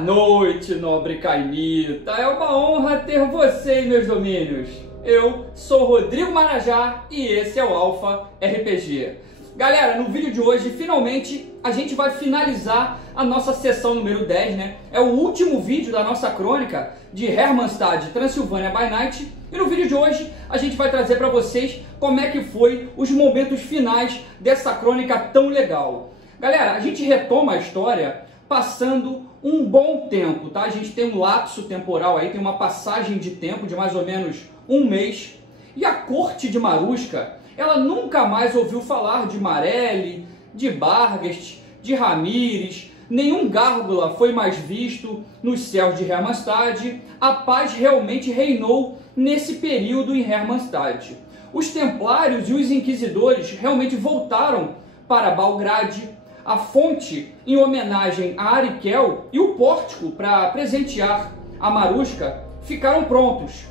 noite, nobre caimita. É uma honra ter você em meus domínios. Eu sou Rodrigo Marajá e esse é o Alpha RPG. Galera, no vídeo de hoje, finalmente, a gente vai finalizar a nossa sessão número 10, né? É o último vídeo da nossa crônica de Hermannstad, Transylvania by Night. E no vídeo de hoje, a gente vai trazer para vocês como é que foi os momentos finais dessa crônica tão legal. Galera, a gente retoma a história passando um bom tempo, tá? A gente tem um lapso temporal aí, tem uma passagem de tempo de mais ou menos um mês. E a corte de Marusca, ela nunca mais ouviu falar de Marelli, de Barghest, de Ramírez, nenhum gárgula foi mais visto nos céus de Hermannstad. A paz realmente reinou nesse período em Hermannstad. Os templários e os inquisidores realmente voltaram para Balgrade. A fonte em homenagem a Arikel e o pórtico para presentear a Marusca ficaram prontos.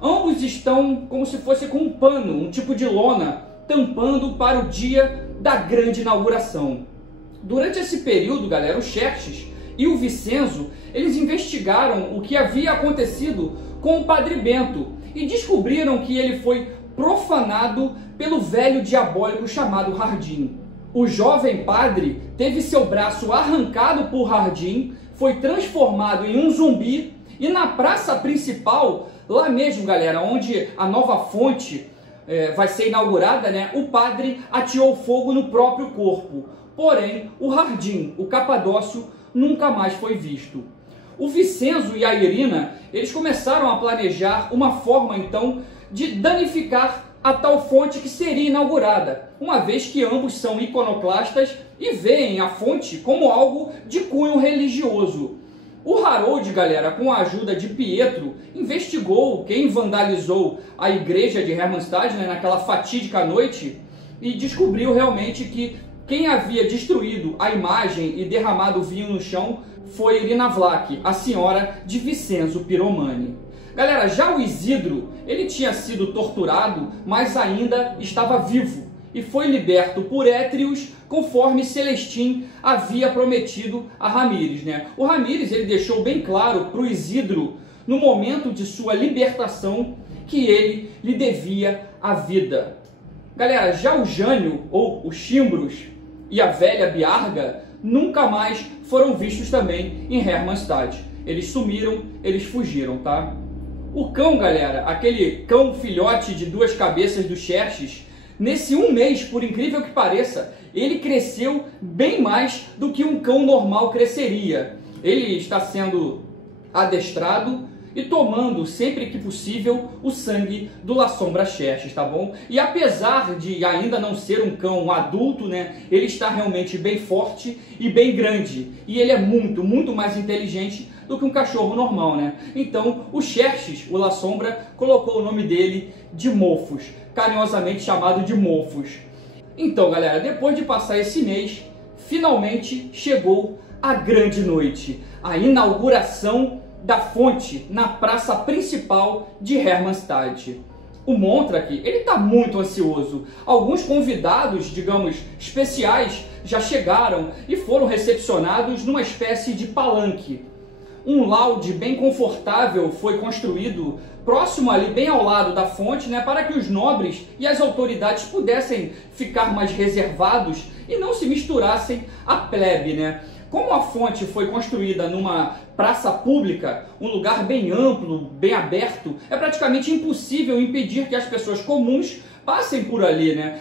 Ambos estão como se fosse com um pano, um tipo de lona, tampando para o dia da grande inauguração. Durante esse período, galera, o Xerxes e o Vicenzo, eles investigaram o que havia acontecido com o Padre Bento e descobriram que ele foi profanado pelo velho diabólico chamado Hardin. O jovem padre teve seu braço arrancado por Hardin, foi transformado em um zumbi e na praça principal, lá mesmo, galera, onde a nova fonte vai ser inaugurada, né, o padre ateou fogo no próprio corpo. Porém, o Hardin, o Capadócio, nunca mais foi visto. O Vicenzo e a Irina, eles começaram a planejar uma forma, então, de danificar a tal fonte que seria inaugurada, uma vez que ambos são iconoclastas e veem a fonte como algo de cunho religioso. O Harold, galera, com a ajuda de Pietro, investigou quem vandalizou a igreja de Hermannstad, né, naquela fatídica noite, e descobriu realmente que quem havia destruído a imagem e derramado vinho no chão foi Irina Vlach, a senhora de Vicenzo Piromani. Galera, já o Isidro, ele tinha sido torturado, mas ainda estava vivo e foi liberto por Étrios, conforme Celestim havia prometido a Ramírez, né? O Ramírez, ele deixou bem claro para o Isidro, no momento de sua libertação, que ele lhe devia a vida. Galera, já o Jânio, ou os Chimbros, e a velha Biarga, nunca mais foram vistos também em Hermannstad. Eles sumiram, eles fugiram, tá? O cão, galera, aquele cão filhote de duas cabeças do Xerxes, nesse um mês, por incrível que pareça, ele cresceu bem mais do que um cão normal cresceria. Ele está sendo adestrado e tomando, sempre que possível, o sangue do La Sombra Xerxes, tá bom? E apesar de ainda não ser um cão adulto, né, ele está realmente bem forte e bem grande. E ele é muito, muito mais inteligente do que um cachorro normal, né? Então, o Xerxes, o La Sombra, colocou o nome dele de Mofos, carinhosamente chamado de Mofos. Então, galera, depois de passar esse mês, finalmente chegou a grande noite, a inauguração da fonte na praça principal de Hermannstad. O Montrach, ele está muito ansioso. Alguns convidados, digamos, especiais, já chegaram e foram recepcionados numa espécie de palanque. Um laude bem confortável foi construído próximo ali, bem ao lado da fonte, né, para que os nobres e as autoridades pudessem ficar mais reservados e não se misturassem à plebe, né? Como a fonte foi construída numa praça pública, um lugar bem amplo, bem aberto, é praticamente impossível impedir que as pessoas comuns passem por ali, né?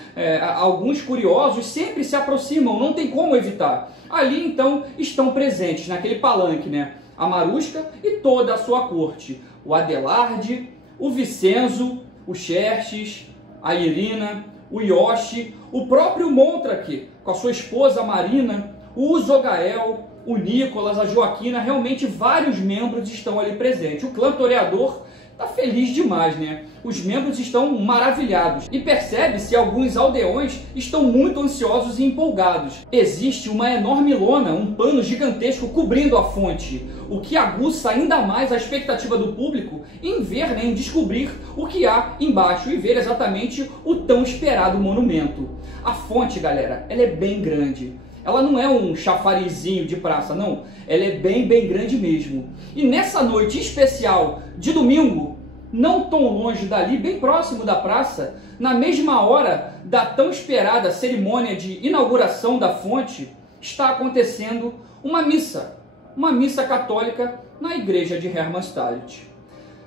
Alguns curiosos sempre se aproximam, não tem como evitar. Ali, então, estão presentes naquele palanque, né, a Marusca e toda a sua corte. O Adelarde, o Vicenzo, o Xerxes, a Irina, o Yoshi, o próprio Montrach com a sua esposa Marina, o Zogael, o Nicolas, a Joaquina, realmente vários membros estão ali presentes. O clã toreador está feliz demais, né? Os membros estão maravilhados e percebe-se alguns aldeões estão muito ansiosos e empolgados. Existe uma enorme lona, um pano gigantesco cobrindo a fonte, o que aguça ainda mais a expectativa do público em ver, né, em descobrir o que há embaixo e ver exatamente o tão esperado monumento. A fonte, galera, ela é bem grande. ela não é um chafarizinho de praça, não. Ela é bem grande mesmo. E nessa noite especial de domingo, não tão longe dali, bem próximo da praça, na mesma hora da tão esperada cerimônia de inauguração da fonte, está acontecendo uma missa católica na igreja de Hermannstadt.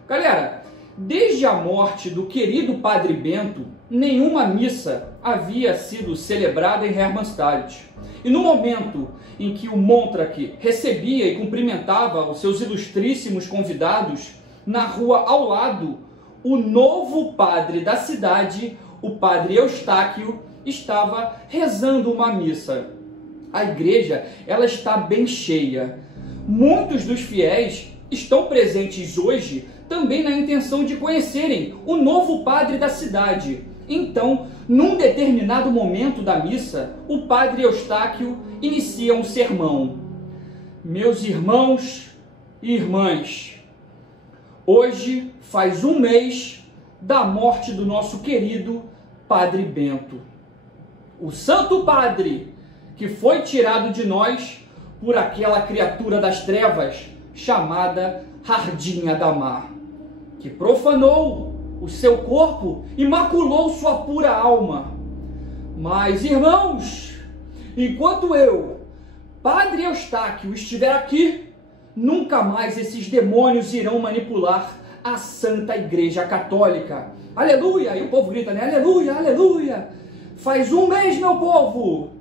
Galera, desde a morte do querido Padre Bento, nenhuma missa havia sido celebrada em Hermannstadt. E no momento em que o Montrach recebia e cumprimentava os seus ilustríssimos convidados, na rua ao lado, o novo padre da cidade, o padre Eustáquio, estava rezando uma missa. A igreja, ela está bem cheia. Muitos dos fiéis estão presentes hoje também na intenção de conhecerem o novo padre da cidade. Então, num determinado momento da missa, o padre Eustáquio inicia um sermão. Meus irmãos e irmãs, hoje faz um mês da morte do nosso querido Padre Bento. O Santo Padre que foi tirado de nós por aquela criatura das trevas chamada Hardinha da Mar, que profanou o seu corpo e maculou sua pura alma. Mas, irmãos, enquanto eu, Padre Eustáquio, estiver aqui, nunca mais esses demônios irão manipular a Santa Igreja Católica. Aleluia! E o povo grita, né? Aleluia, aleluia! Faz um mês, meu povo,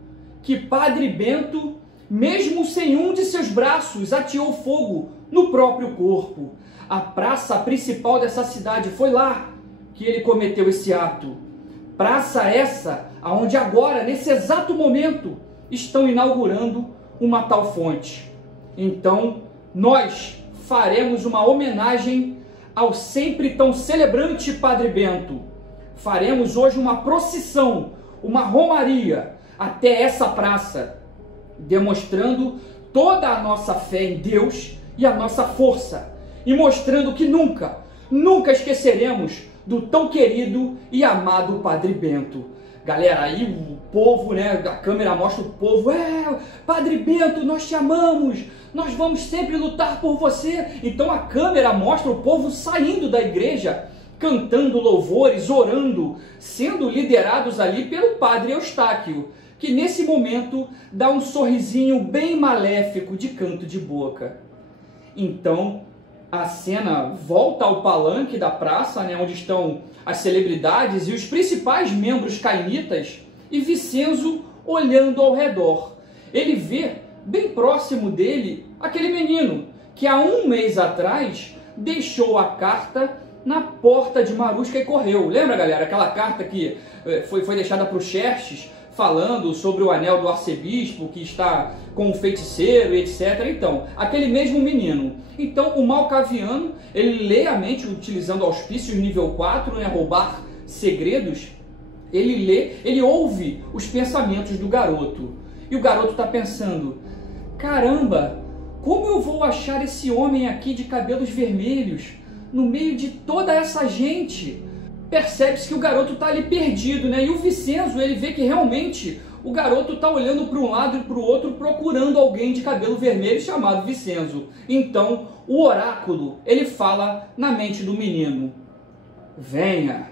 que Padre Bento, mesmo sem um de seus braços, ateou fogo no próprio corpo. A praça principal dessa cidade, foi lá que ele cometeu esse ato. Praça essa, aonde agora, nesse exato momento, estão inaugurando uma tal fonte. Então, nós faremos uma homenagem ao sempre tão celebrante Padre Bento. Faremos hoje uma procissão, uma romaria, até essa praça, demonstrando toda a nossa fé em Deus e a nossa força, e mostrando que nunca esqueceremos do tão querido e amado Padre Bento. Galera, aí o povo, né, a câmera mostra o povo, Padre Bento, nós te amamos, nós vamos sempre lutar por você. Então a câmera mostra o povo saindo da igreja, cantando louvores, orando, sendo liderados ali pelo Padre Eustáquio, que nesse momento dá um sorrisinho bem maléfico de canto de boca. Então a cena volta ao palanque da praça, né, onde estão as celebridades e os principais membros cainitas, e Vicenzo olhando ao redor. Ele vê, bem próximo dele, aquele menino que há um mês atrás deixou a carta na porta de Marusca e correu. Lembra, galera, aquela carta que foi deixada para o Xerxes, falando sobre o anel do arcebispo que está com o feiticeiro, etc. Então, aquele mesmo menino. Então, o Malcaviano, ele lê a mente, utilizando auspícios nível 4, né, roubar segredos. Ele lê, ele ouve os pensamentos do garoto. E o garoto está pensando, caramba, como eu vou achar esse homem aqui de cabelos vermelhos no meio de toda essa gente? Percebe-se que o garoto está ali perdido, né? E o Vicenzo, ele vê que realmente o garoto está olhando para um lado e para o outro, procurando alguém de cabelo vermelho chamado Vicenzo. Então, o oráculo, ele fala na mente do menino, venha,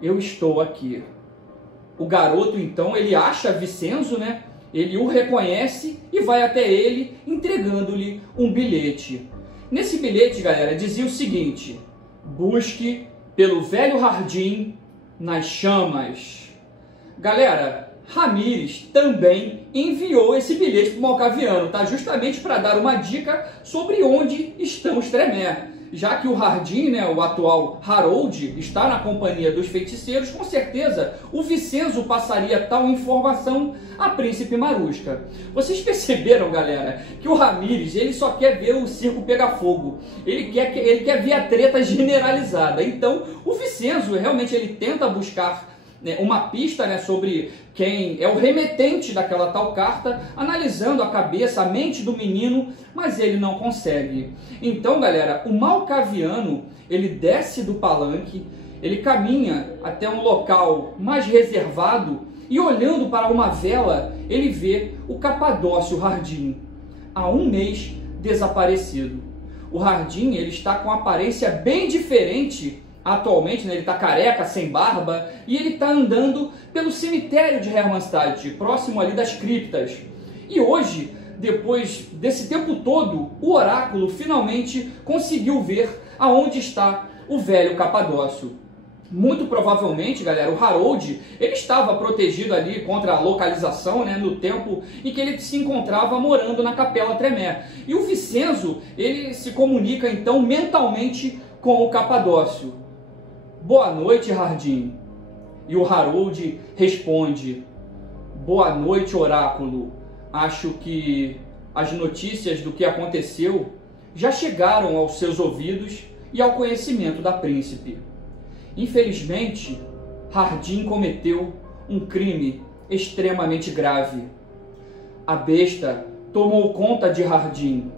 eu estou aqui. O garoto, então, ele acha Vicenzo, né? Ele o reconhece e vai até ele, entregando-lhe um bilhete. Nesse bilhete, galera, dizia o seguinte, busque pelo velho Hardim nas chamas. Galera, Ramires também enviou esse bilhete para o Malcaviano, tá? Justamente para dar uma dica sobre onde estão os Tremere. Já que o Hardim, né, o atual Harold, está na companhia dos feiticeiros, com certeza o Vicenzo passaria tal informação a Príncipe Marusca. Vocês perceberam, galera, que o Ramires, ele só quer ver o circo pegar fogo. Ele quer ver a treta generalizada. Então, o Vicenzo, realmente, ele tenta buscar, né, uma pista, né, sobre quem é o remetente daquela tal carta, analisando a cabeça, a mente do menino, mas ele não consegue. Então, galera, o Malcaviano, ele desce do palanque, ele caminha até um local mais reservado e olhando para uma vela, ele vê o Capadócio Hardin, há um mês desaparecido. O Hardin, ele está com uma aparência bem diferente atualmente, né? Ele está careca, sem barba, e ele está andando pelo cemitério de Hermannstadt, próximo ali das criptas. E hoje, depois desse tempo todo, o oráculo finalmente conseguiu ver aonde está o velho Capadócio. Muito provavelmente, galera, o Harold, ele estava protegido ali contra a localização, né, no tempo em que ele se encontrava morando na Capela Tremé. E o Vincenzo, ele se comunica então mentalmente com o Capadócio. Boa noite, Hardin. E o Harold responde: boa noite, oráculo. Acho que as notícias do que aconteceu já chegaram aos seus ouvidos e ao conhecimento da príncipe. Infelizmente, Hardin cometeu um crime extremamente grave. A besta tomou conta de Hardin,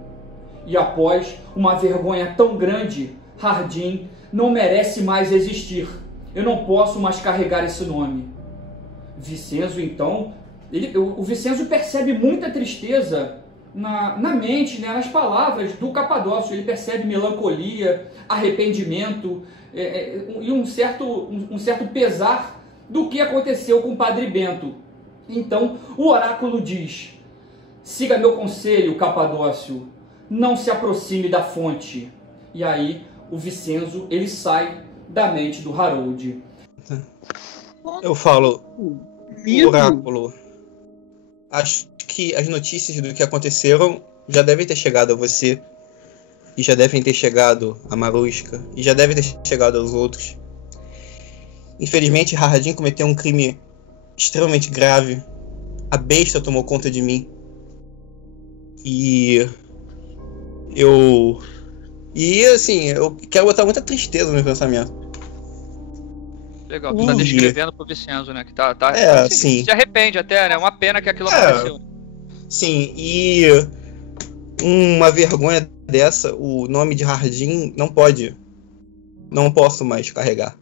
e após uma vergonha tão grande, Hardin não merece mais existir. Eu não posso mais carregar esse nome. Vincenzo, então, o Vincenzo percebe muita tristeza na mente, né, nas palavras do Capadócio. Ele percebe melancolia, arrependimento, e um certo pesar do que aconteceu com o Padre Bento. Então o oráculo diz: siga meu conselho, Capadócio, não se aproxime da fonte. E aí o Vincenzo, ele sai da mente do Harold. Eu falo: oráculo, acho que as notícias do que aconteceram já devem ter chegado a você, e já devem ter chegado a Marushka, e já devem ter chegado aos outros. Infelizmente, Hardin cometeu um crime extremamente grave. A besta tomou conta de mim. E assim, eu quero botar muita tristeza no meu pensamento. Legal, tu tá descrevendo pro Vincenzo, né? Que sim. Se arrepende até, né? É uma pena que aquilo aconteceu. Sim, e uma vergonha dessa, o nome de Hardin não posso mais carregar.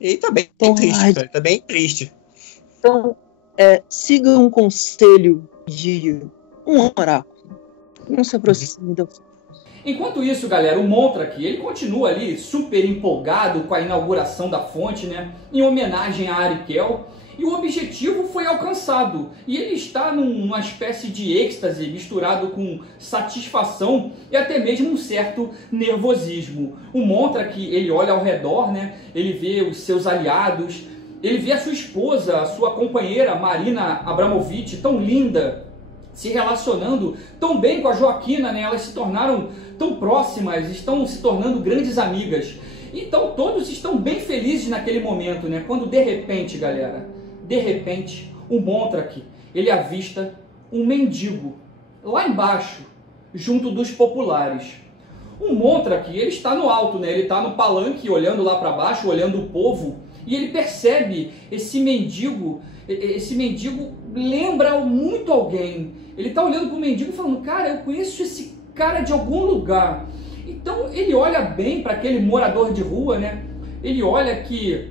E tá bem triste, cara, tá bem triste. Então, siga um conselho de um oráculo. Não se aproxime da fonte. Enquanto isso, galera, o Montrak, ele continua ali super empolgado com a inauguração da fonte, né, em homenagem a Arikel, e o objetivo foi alcançado, e ele está numa espécie de êxtase misturado com satisfação e até mesmo um certo nervosismo. O Montrak, ele olha ao redor, né, ele vê os seus aliados, ele vê a sua esposa, a sua companheira Marina Abramovich, tão linda, se relacionando tão bem com a Joaquina, né? Elas se tornaram tão próximas, estão se tornando grandes amigas. Então todos estão bem felizes naquele momento, né? Quando de repente, galera, o Montrak, ele avista um mendigo lá embaixo, junto dos populares. O Montrak, ele está no alto, né? Ele está no palanque, olhando lá para baixo, olhando o povo, e ele percebe esse mendigo lembra muito alguém. Ele está olhando para o mendigo falando: cara, eu conheço esse cara de algum lugar. Então ele olha bem para aquele morador de rua, né? Ele olha que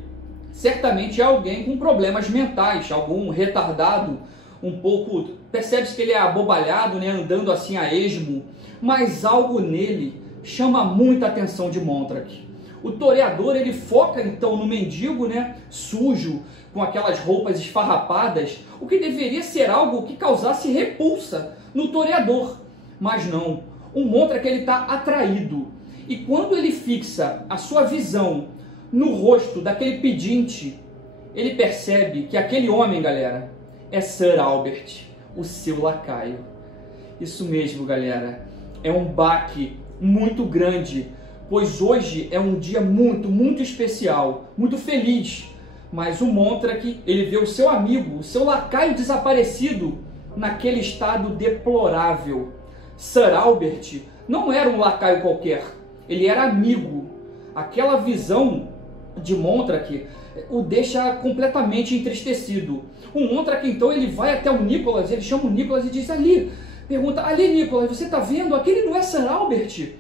certamente é alguém com problemas mentais, algum retardado, um pouco, percebe-se que ele é abobalhado, né? Andando assim a esmo, mas algo nele chama muita atenção de Montrak. O toreador, ele foca então no mendigo, né, sujo, com aquelas roupas esfarrapadas, o que deveria ser algo que causasse repulsa no toreador. Mas não, o Montrak, ele está atraído. E quando ele fixa a sua visão no rosto daquele pedinte, ele percebe que aquele homem, galera, é Sir Albert, o seu lacaio. Isso mesmo, galera, é um baque muito grande, pois hoje é um dia muito especial, muito feliz. Mas o Montrak, ele vê o seu amigo, o seu lacaio desaparecido naquele estado deplorável. Sir Albert não era um lacaio qualquer, ele era amigo. Aquela visão de Montrak o deixa completamente entristecido. O Montrak, então, ele vai até o Nicholas, ele chama o Nicholas e diz: ali, pergunta, ali, Nicholas, você está vendo? Aquele não é Sir Albert?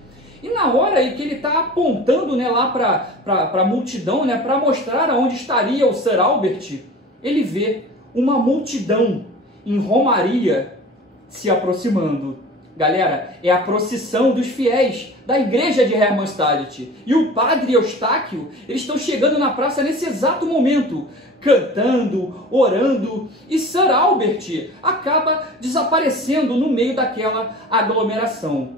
E na hora em que ele está apontando, né, lá para a multidão, né, para mostrar aonde estaria o Sir Albert, ele vê uma multidão em romaria se aproximando. Galera, é a procissão dos fiéis da igreja de Hermannstadt. E o padre Eustáquio, eles estão chegando na praça nesse exato momento, cantando, orando, e Sir Albert acaba desaparecendo no meio daquela aglomeração.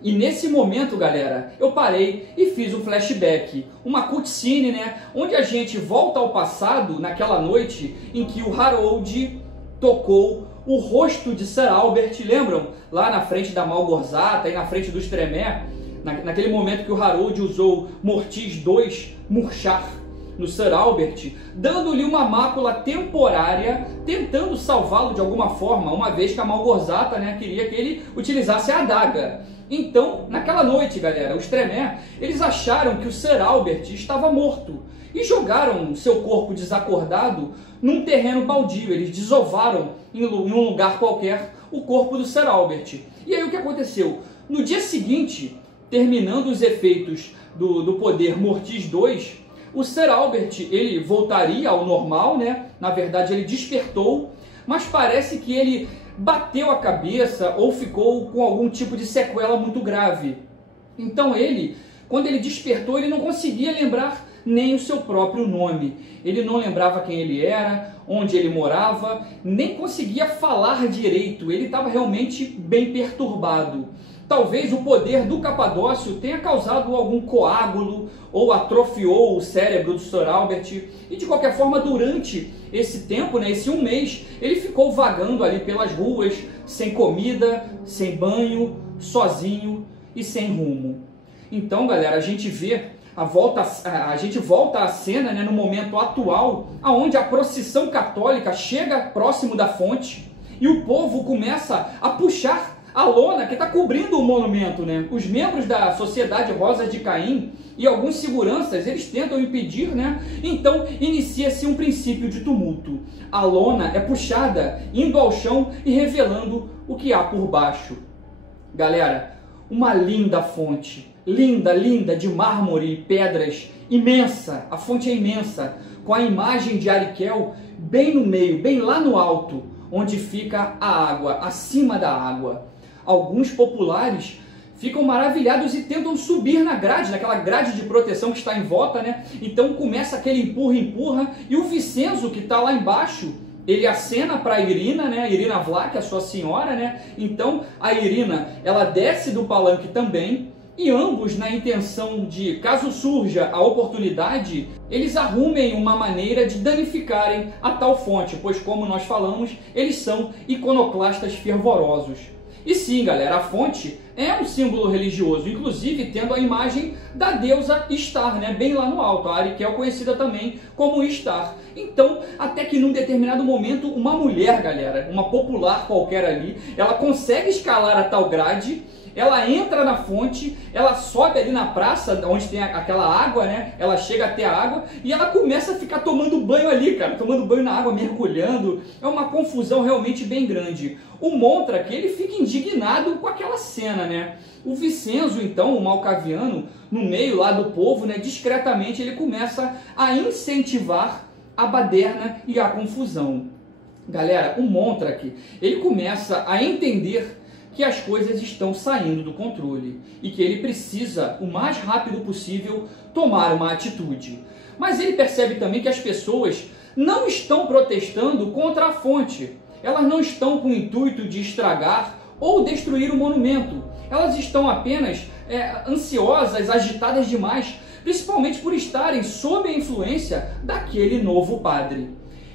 E nesse momento, galera, eu parei e fiz um flashback, uma cutscene, né, onde a gente volta ao passado, naquela noite em que o Harold tocou o rosto de Sir Albert, lembram? Lá na frente da Malgorzata e na frente dos Tremere, naquele momento que o Harold usou Mortis 2, Murchar, no Sir Albert, dando-lhe uma mácula temporária, tentando salvá-lo de alguma forma, uma vez que a Malgorzata, né, queria que ele utilizasse a adaga. Então, naquela noite, galera, os Tremere, eles acharam que o Sir Albert estava morto e jogaram seu corpo desacordado num terreno baldio. Eles desovaram em um lugar qualquer o corpo do Sir Albert. E aí o que aconteceu? No dia seguinte, terminando os efeitos do poder Mortis 2, o Sir Albert, ele voltaria ao normal, né? Na verdade, ele despertou, mas parece que ele bateu a cabeça ou ficou com algum tipo de sequela muito grave. Então ele, quando ele despertou, ele não conseguia lembrar nem o seu próprio nome. Ele não lembrava quem ele era, onde ele morava, nem conseguia falar direito. Ele estava realmente bem perturbado. Talvez o poder do Capadócio tenha causado algum coágulo ou atrofiou o cérebro do Sir Albert. E de qualquer forma, durante esse tempo, né, esse um mês, ele ficou vagando ali pelas ruas, sem comida, sem banho, sozinho e sem rumo. Então, galera, a gente volta à cena, né, no momento atual, onde a procissão católica chega próximo da fonte e o povo começa a puxar a lona que está cobrindo o monumento, né? Os membros da Sociedade Rosa de Caim e alguns seguranças, eles tentam impedir, né? Então inicia-se um princípio de tumulto. A lona é puxada, indo ao chão e revelando o que há por baixo. Galera, uma linda fonte, linda, linda, de mármore e pedras, imensa, a fonte é imensa, com a imagem de Arikel bem no meio, bem lá no alto, onde fica a água, acima da água. Alguns populares ficam maravilhados e tentam subir na grade, naquela grade de proteção que está em volta, né? Então começa aquele empurra-empurra e o Vicenzo, que está lá embaixo, ele acena para a Irina, né? Irina Vlach, a sua senhora, né? Então a Irina, ela desce do palanque também e ambos, na intenção de, caso surja a oportunidade, eles arrumem uma maneira de danificarem a tal fonte, pois, como nós falamos, eles são iconoclastas fervorosos. E sim, galera, a fonte é um símbolo religioso, inclusive tendo a imagem da deusa Ishtar, né, bem lá no alto, a Arikel, conhecida também como Ishtar. Então, até que num determinado momento, uma mulher, galera, uma popular qualquer ali, ela consegue escalar a tal grade, ela entra na fonte, ela sobe ali na praça, onde tem aquela água, né? Ela chega até a água e ela começa a ficar tomando banho ali, cara, tomando banho na água, mergulhando. É uma confusão realmente bem grande. O Montra, que ele fica indignado com aquela cena, né? O Vicenzo, então, o Malcaviano, no meio lá do povo, né? Discretamente ele começa a incentivar a baderna e a confusão. Galera, o Montra, ele começa a entender que as coisas estão saindo do controle e que ele precisa, o mais rápido possível, tomar uma atitude. Mas ele percebe também que as pessoas não estão protestando contra a fonte. Elas não estão com o intuito de estragar ou destruir o monumento. Elas estão apenas ansiosas, agitadas demais, principalmente por estarem sob a influência daquele novo padre.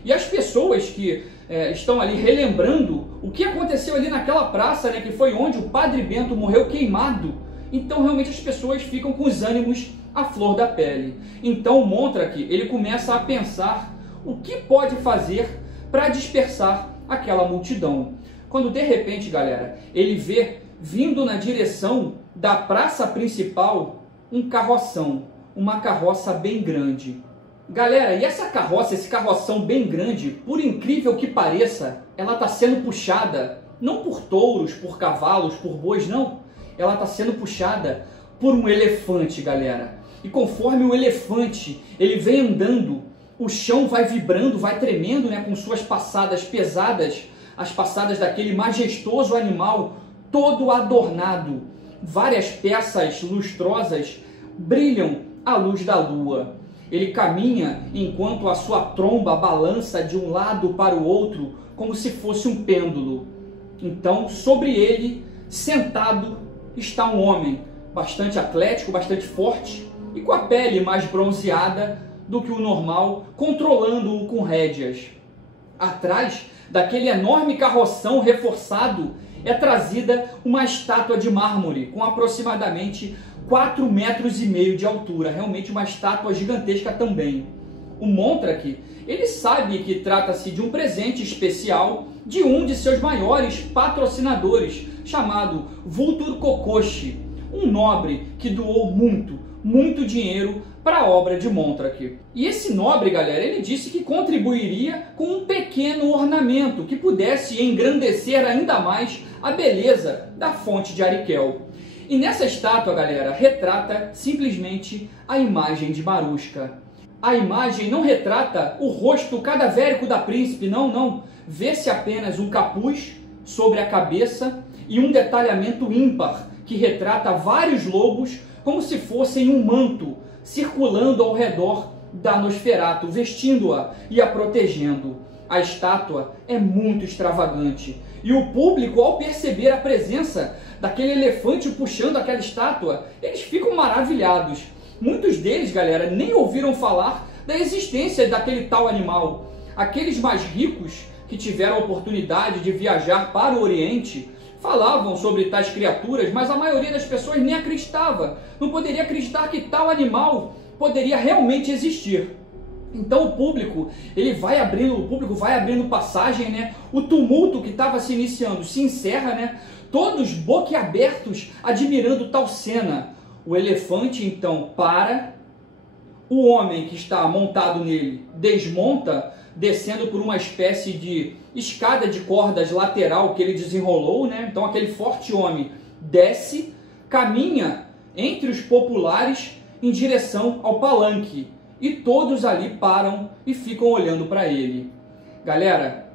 E as pessoas que estão ali relembrando o que aconteceu ali naquela praça, né, que foi onde o Padre Bento morreu queimado. Então realmente as pessoas ficam com os ânimos à flor da pele. Então o Montra, ele começa a pensar o que pode fazer para dispersar aquela multidão. Quando de repente, galera, ele vê vindo na direção da praça principal um carroção, uma carroça bem grande. Galera, e essa carroça, esse carroção bem grande, por incrível que pareça, ela está sendo puxada, não por touros, por cavalos, por bois, não. Ela está sendo puxada por um elefante, galera. E conforme o elefante, ele vem andando, O chão vai vibrando, vai tremendo, né, com suas passadas pesadas, as passadas daquele majestoso animal, todo adornado. Várias peças lustrosas brilham à luz da lua. Ele caminha enquanto a sua tromba balança de um lado para o outro, como se fosse um pêndulo. Então, sobre ele, sentado, está um homem bastante atlético, bastante forte e com a pele mais bronzeada do que o normal, controlando-o com rédeas. Atrás daquele enorme carroção reforçado é trazida uma estátua de mármore com aproximadamente 4,5 metros de altura, realmente uma estátua gigantesca também. O Montrak, ele sabe que trata-se de um presente especial de um de seus maiores patrocinadores, chamado Vultur Kokoshi, um nobre que doou muito dinheiro para a obra de Montrak. E esse nobre, galera, ele disse que contribuiria com um pequeno ornamento que pudesse engrandecer ainda mais a beleza da fonte de Arikel. E nessa estátua, galera, retrata simplesmente a imagem de Marushka. A imagem não retrata o rosto cadavérico da príncipe, não. Vê-se apenas um capuz sobre a cabeça e um detalhamento ímpar que retrata vários lobos como se fossem um manto circulando ao redor da Nosferatu, vestindo-a e a protegendo. A estátua é muito extravagante e o público, ao perceber a presença daquele elefante puxando aquela estátua, eles ficam maravilhados. Muitos deles, galera, nem ouviram falar da existência daquele tal animal. Aqueles mais ricos que tiveram a oportunidade de viajar para o Oriente falavam sobre tais criaturas, mas a maioria das pessoas nem acreditava. Não poderia acreditar que tal animal poderia realmente existir. Então o público vai abrindo passagem, né? O tumulto que estava se iniciando se encerra, né? Todos boquiabertos admirando tal cena. O elefante então para, o homem que está montado nele desmonta, descendo por uma espécie de escada de cordas lateral que ele desenrolou, né? Então aquele forte homem desce, caminha entre os populares em direção ao palanque. E todos ali param e ficam olhando para ele. Galera,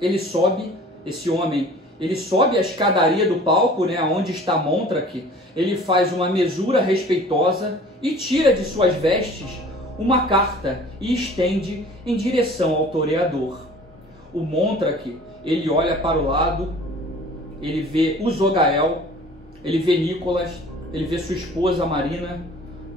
ele sobe, esse homem, ele sobe a escadaria do palco, né, onde está Montrak. Ele faz uma mesura respeitosa e tira de suas vestes uma carta e estende em direção ao toreador. O Montrak, ele olha para o lado, ele vê o Zogael, ele vê Nicholas, ele vê sua esposa Marina.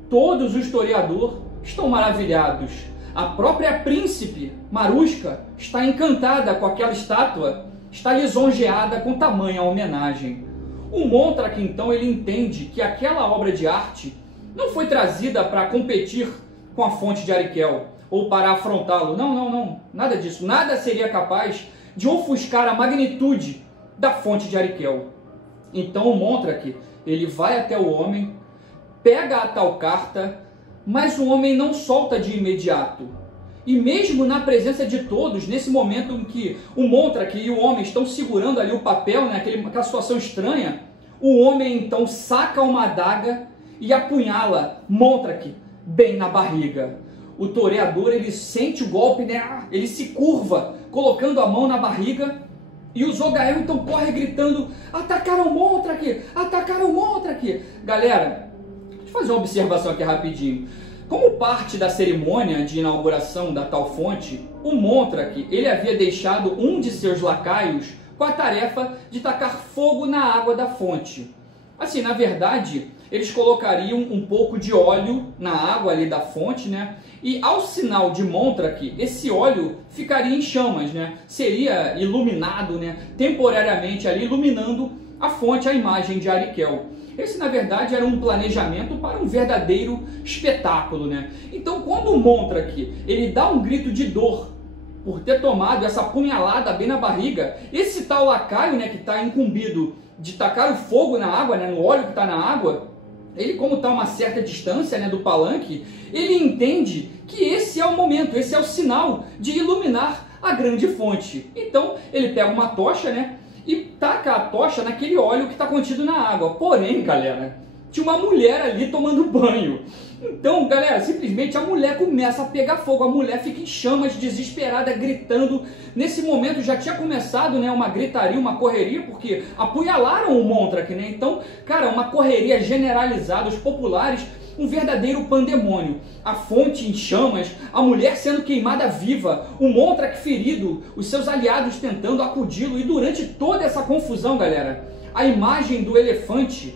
Todos os toreadores estão maravilhados. A própria príncipe Marushka está encantada com aquela estátua, está lisonjeada com tamanha homenagem. O Montrak, então, ele entende que aquela obra de arte não foi trazida para competir com a fonte de Arikel ou para afrontá-lo. Não, nada disso. Nada seria capaz de ofuscar a magnitude da fonte de Arikel. Então o Montrak, ele vai até o homem, pega a tal carta, mas o homem não solta de imediato. E mesmo na presença de todos, nesse momento em que o Montrak e o homem estão segurando ali o papel, né, aquela situação estranha, o homem então saca uma adaga e apunhala Montrak bem na barriga. O toreador, ele sente o golpe, né, ele se curva, colocando a mão na barriga, e o Zogael então corre gritando: atacaram o Montrak! Atacaram o Montrak! Galera, deixa eu fazer uma observação aqui rapidinho. Como parte da cerimônia de inauguração da tal fonte, o Montrak, ele havia deixado um de seus lacaios com a tarefa de tacar fogo na água da fonte. Assim, na verdade, eles colocariam um pouco de óleo na água ali da fonte, né? E ao sinal de Montrak, esse óleo ficaria em chamas, né? Seria iluminado, né, temporariamente ali, iluminando a fonte, a imagem de Arikel. Esse, na verdade, era um planejamento para um verdadeiro espetáculo, né? Então, quando o Montrak, ele dá um grito de dor por ter tomado essa punhalada bem na barriga, esse tal lacaio, né, que está incumbido de tacar o fogo na água, né, no óleo que está na água, ele, como está a uma certa distância, né, do palanque, ele entende que esse é o momento, esse é o sinal de iluminar a grande fonte. Então, ele pega uma tocha, né, e taca a tocha naquele óleo que está contido na água. Porém, galera, tinha uma mulher ali tomando banho. Então, galera, simplesmente a mulher começa a pegar fogo, a mulher fica em chamas, desesperada, gritando. Nesse momento já tinha começado, né, uma gritaria, uma correria, porque apunhalaram o Montrak, né? Então, cara, uma correria generalizada, os populares, um verdadeiro pandemônio. A fonte em chamas, a mulher sendo queimada viva, o Montrak ferido, os seus aliados tentando acudi-lo. E durante toda essa confusão, galera, a imagem do elefante,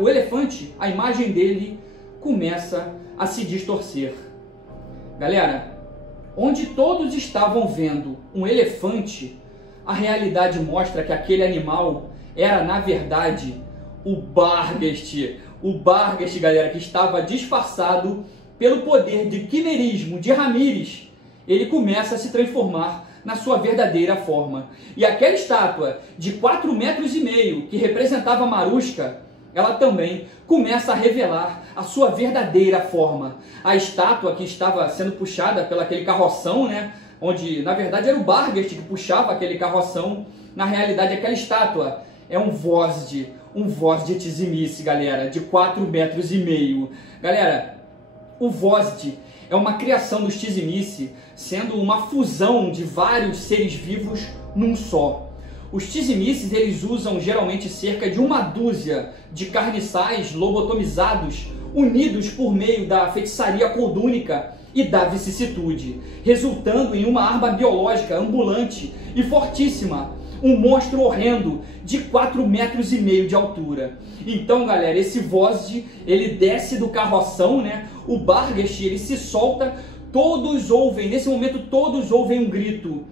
o elefante, a imagem dele começa a se distorcer. Galera, onde todos estavam vendo um elefante, a realidade mostra que aquele animal era, na verdade, o Barghest. O Barghest, galera, que estava disfarçado pelo poder de quimerismo de Ramírez. Ele começa a se transformar na sua verdadeira forma. E aquela estátua de 4,5 metros que representava Marushka, ela também começa a revelar a sua verdadeira forma. A estátua que estava sendo puxada pelo aquele carroção, né, onde na verdade era o Barghest que puxava aquele carroção, na realidade aquela estátua é um Vozd Tzimice, galera, de 4,5 metros. Galera, o Vozd é uma criação dos Tzimice, sendo uma fusão de vários seres vivos num só. Os Tzimices, eles usam geralmente cerca de 12 de carniçais lobotomizados, unidos por meio da feitiçaria coldúnica e da vicissitude, resultando em uma arma biológica ambulante e fortíssima, um monstro horrendo de 4,5 metros de altura. Então, galera, esse Vozd, ele desce do carroção, né? O Barghest, ele se solta, todos ouvem, nesse momento todos ouvem um grito: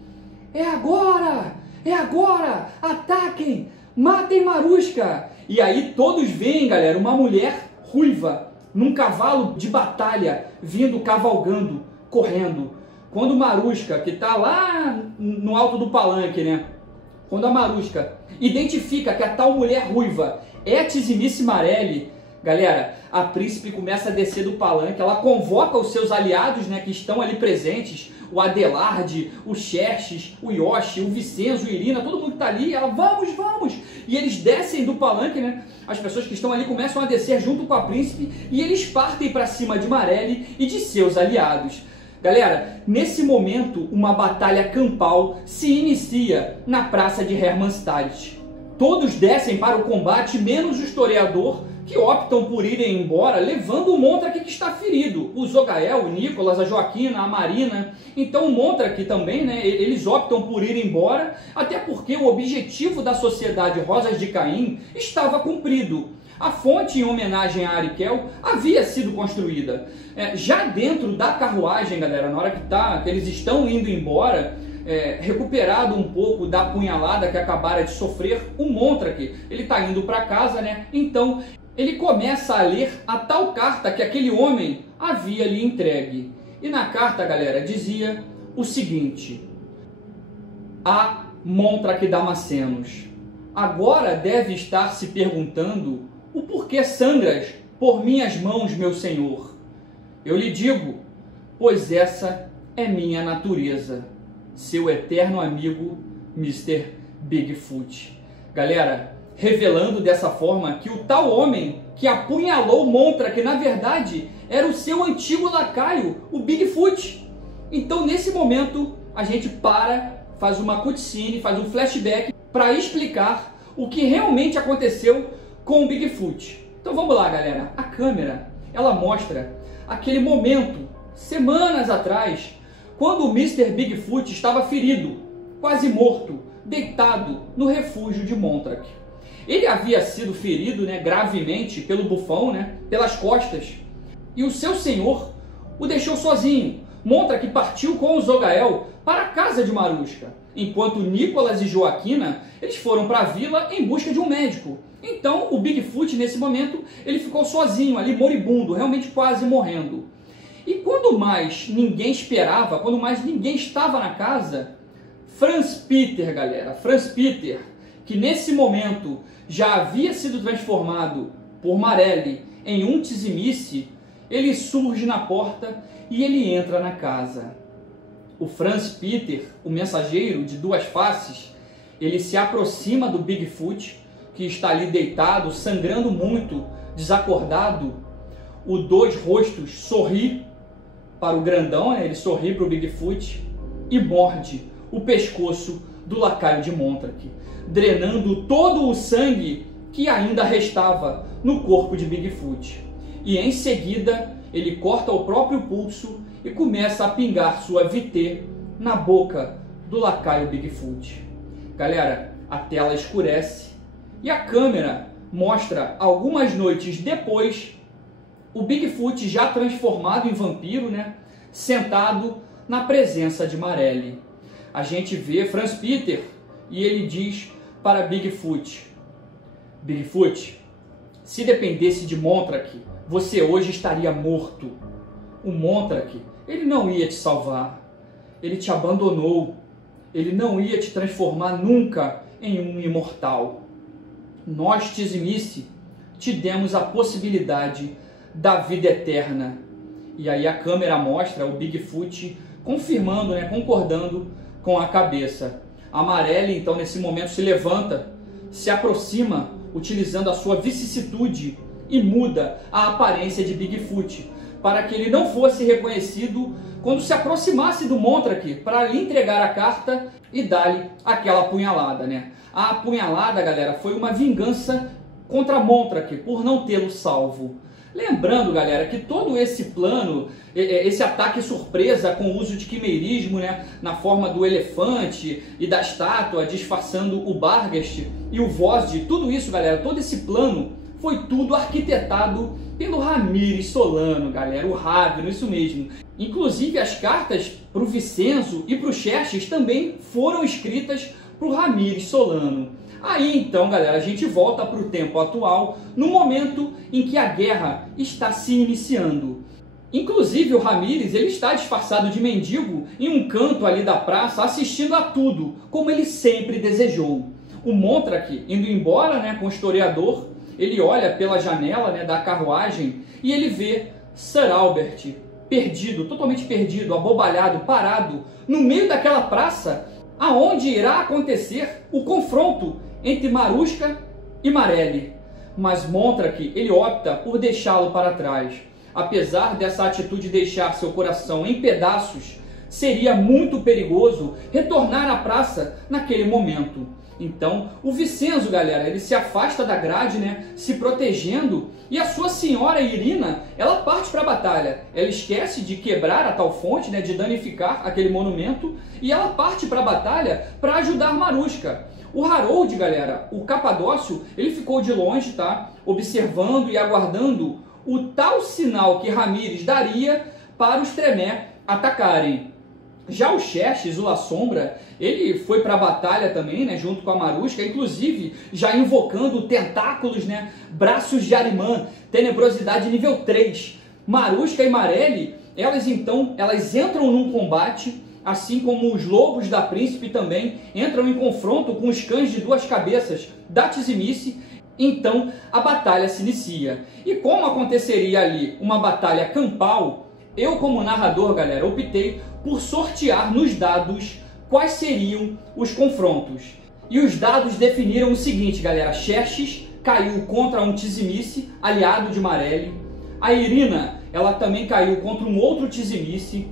é agora! É agora! Ataquem! Matem Marushka! E aí todos veem, galera, uma mulher ruiva num cavalo de batalha vindo cavalgando, correndo. Quando Marushka, que está lá no alto do palanque, né? Quando a Marushka identifica que a tal mulher ruiva é a Tzimice Marelli, galera, a príncipe começa a descer do palanque, ela convoca os seus aliados, né, que estão ali presentes, o Adelard, o Xerxes, o Yoshi, o Vicenzo, o Irina, todo mundo que está ali, ela, vamos, vamos! E eles descem do palanque, né? As pessoas que estão ali começam a descer junto com a príncipe e eles partem para cima de Marelli e de seus aliados. Galera, nesse momento, uma batalha campal se inicia na praça de Hermannstadt. Todos descem para o combate, menos o historiador, que optam por irem embora, levando o Montrak que está ferido. O Zogael, o Nicolas, a Joaquina, a Marina. Então o Montrak também, né, eles optam por ir embora, até porque o objetivo da Sociedade Rosas de Caim estava cumprido. A fonte em homenagem a Arikel havia sido construída. Já dentro da carruagem, galera, na hora que eles estão indo embora, recuperado um pouco da punhalada que acabara de sofrer, o Montrak, ele está indo para casa, né? Então ele começa a ler a tal carta que aquele homem havia lhe entregue. E na carta, galera, dizia o seguinte: a Montrak Damascenos, agora deve estar se perguntando o porquê sangras por minhas mãos, meu senhor. Eu lhe digo, pois essa é minha natureza, seu eterno amigo, Mr. Bigfoot. Galera, revelando dessa forma que o tal homem que apunhalou Montrak, na verdade, era o seu antigo lacaio, o Bigfoot. Então, nesse momento, a gente faz uma cutscene, faz um flashback para explicar o que realmente aconteceu com o Bigfoot. Então vamos lá, galera. A câmera, ela mostra aquele momento, semanas atrás, quando o Mr. Bigfoot estava ferido, quase morto, deitado no refúgio de Montrak. Ele havia sido ferido, né, gravemente pelo bufão, né, pelas costas, e o seu senhor o deixou sozinho. Montrak partiu com o Zogael para a casa de Marushka, enquanto Nicolas e Joaquina, eles foram para a vila em busca de um médico. Então o Bigfoot, nesse momento, ele ficou sozinho ali, moribundo, realmente quase morrendo. E quando mais ninguém esperava, quando mais ninguém estava na casa, Franz Peter, galera, Franz Peter, que nesse momento já havia sido transformado por Marelli em um Tzimice, ele surge na porta e ele entra na casa. O Franz Peter, o mensageiro de duas faces, ele se aproxima do Bigfoot, que está ali deitado, sangrando muito, desacordado, o Dois Rostos sorri para o grandão, né? Ele sorri para o Bigfoot e morde o pescoço do lacaio de Montrak, drenando todo o sangue que ainda restava no corpo de Bigfoot. E em seguida, ele corta o próprio pulso e começa a pingar sua VT na boca do lacaio Bigfoot. Galera, a tela escurece e a câmera mostra algumas noites depois o Bigfoot já transformado em vampiro, né, sentado na presença de Marelli. A gente vê Franz Peter e ele diz para Bigfoot: Bigfoot, se dependesse de Montrak, você hoje estaria morto. O Montrak, ele não ia te salvar. Ele te abandonou. Ele não ia te transformar nunca em um imortal. Nós, Tzimice, te demos a possibilidade da vida eterna. E aí a câmera mostra o Bigfoot confirmando, né, concordando com a cabeça. A Marelli, então, nesse momento se levanta, se aproxima, utilizando a sua vicissitude, e muda a aparência de Bigfoot, para que ele não fosse reconhecido quando se aproximasse do Montrak para lhe entregar a carta e dar-lhe aquela apunhalada, né? A apunhalada, galera, foi uma vingança contra Montrak por não tê-lo salvo. Lembrando, galera, que todo esse plano, esse ataque surpresa com o uso de quimeirismo, né, na forma do elefante e da estátua, disfarçando o Barghest e o Vosd, tudo isso, galera, todo esse plano foi tudo arquitetado pelo Ramírez Solano, galera, o Ravno, isso mesmo. Inclusive as cartas para o Vicenzo e para o Xerxes também foram escritas por Ramírez Solano. Aí então, galera, a gente volta para o tempo atual, no momento em que a guerra está se iniciando. Inclusive o Ramírez, ele está disfarçado de mendigo em um canto ali da praça, assistindo a tudo, como ele sempre desejou. O Montrak, indo embora, né, com o historiador, ele olha pela janela, né, da carruagem e ele vê Sir Albert perdido, totalmente perdido, abobalhado, parado, no meio daquela praça, aonde irá acontecer o confronto entre Maruska e Marelli. Mas Montrak, ele opta por deixá-lo para trás. Apesar dessa atitude deixar seu coração em pedaços, seria muito perigoso retornar à praça naquele momento. Então, o Vicenzo, galera, ele se afasta da grade, né, se protegendo, e a sua senhora Irina, ela parte para a batalha. Ela esquece de quebrar a tal fonte, né, de danificar aquele monumento, e ela parte para a batalha para ajudar Maruska. O Harold, galera, o Capadócio, ele ficou de longe, tá, observando e aguardando o tal sinal que Ramírez daria para os Tremé atacarem. Já o Xerxes, o La Sombra, ele foi para a batalha também, né, junto com a Maruska, inclusive já invocando tentáculos, né, braços de Arimã, tenebrosidade nível 3. Maruska e Marelli, elas entram num combate, assim como os lobos da Príncipe também entram em confronto com os cães de duas cabeças da Tzimice. Então a batalha se inicia. E como aconteceria ali uma batalha campal, eu como narrador, galera, optei por sortear nos dados quais seriam os confrontos. E os dados definiram o seguinte, galera: Xerxes caiu contra um Tzimice, aliado de Marelli. A Irina, ela também caiu contra um outro Tzimice.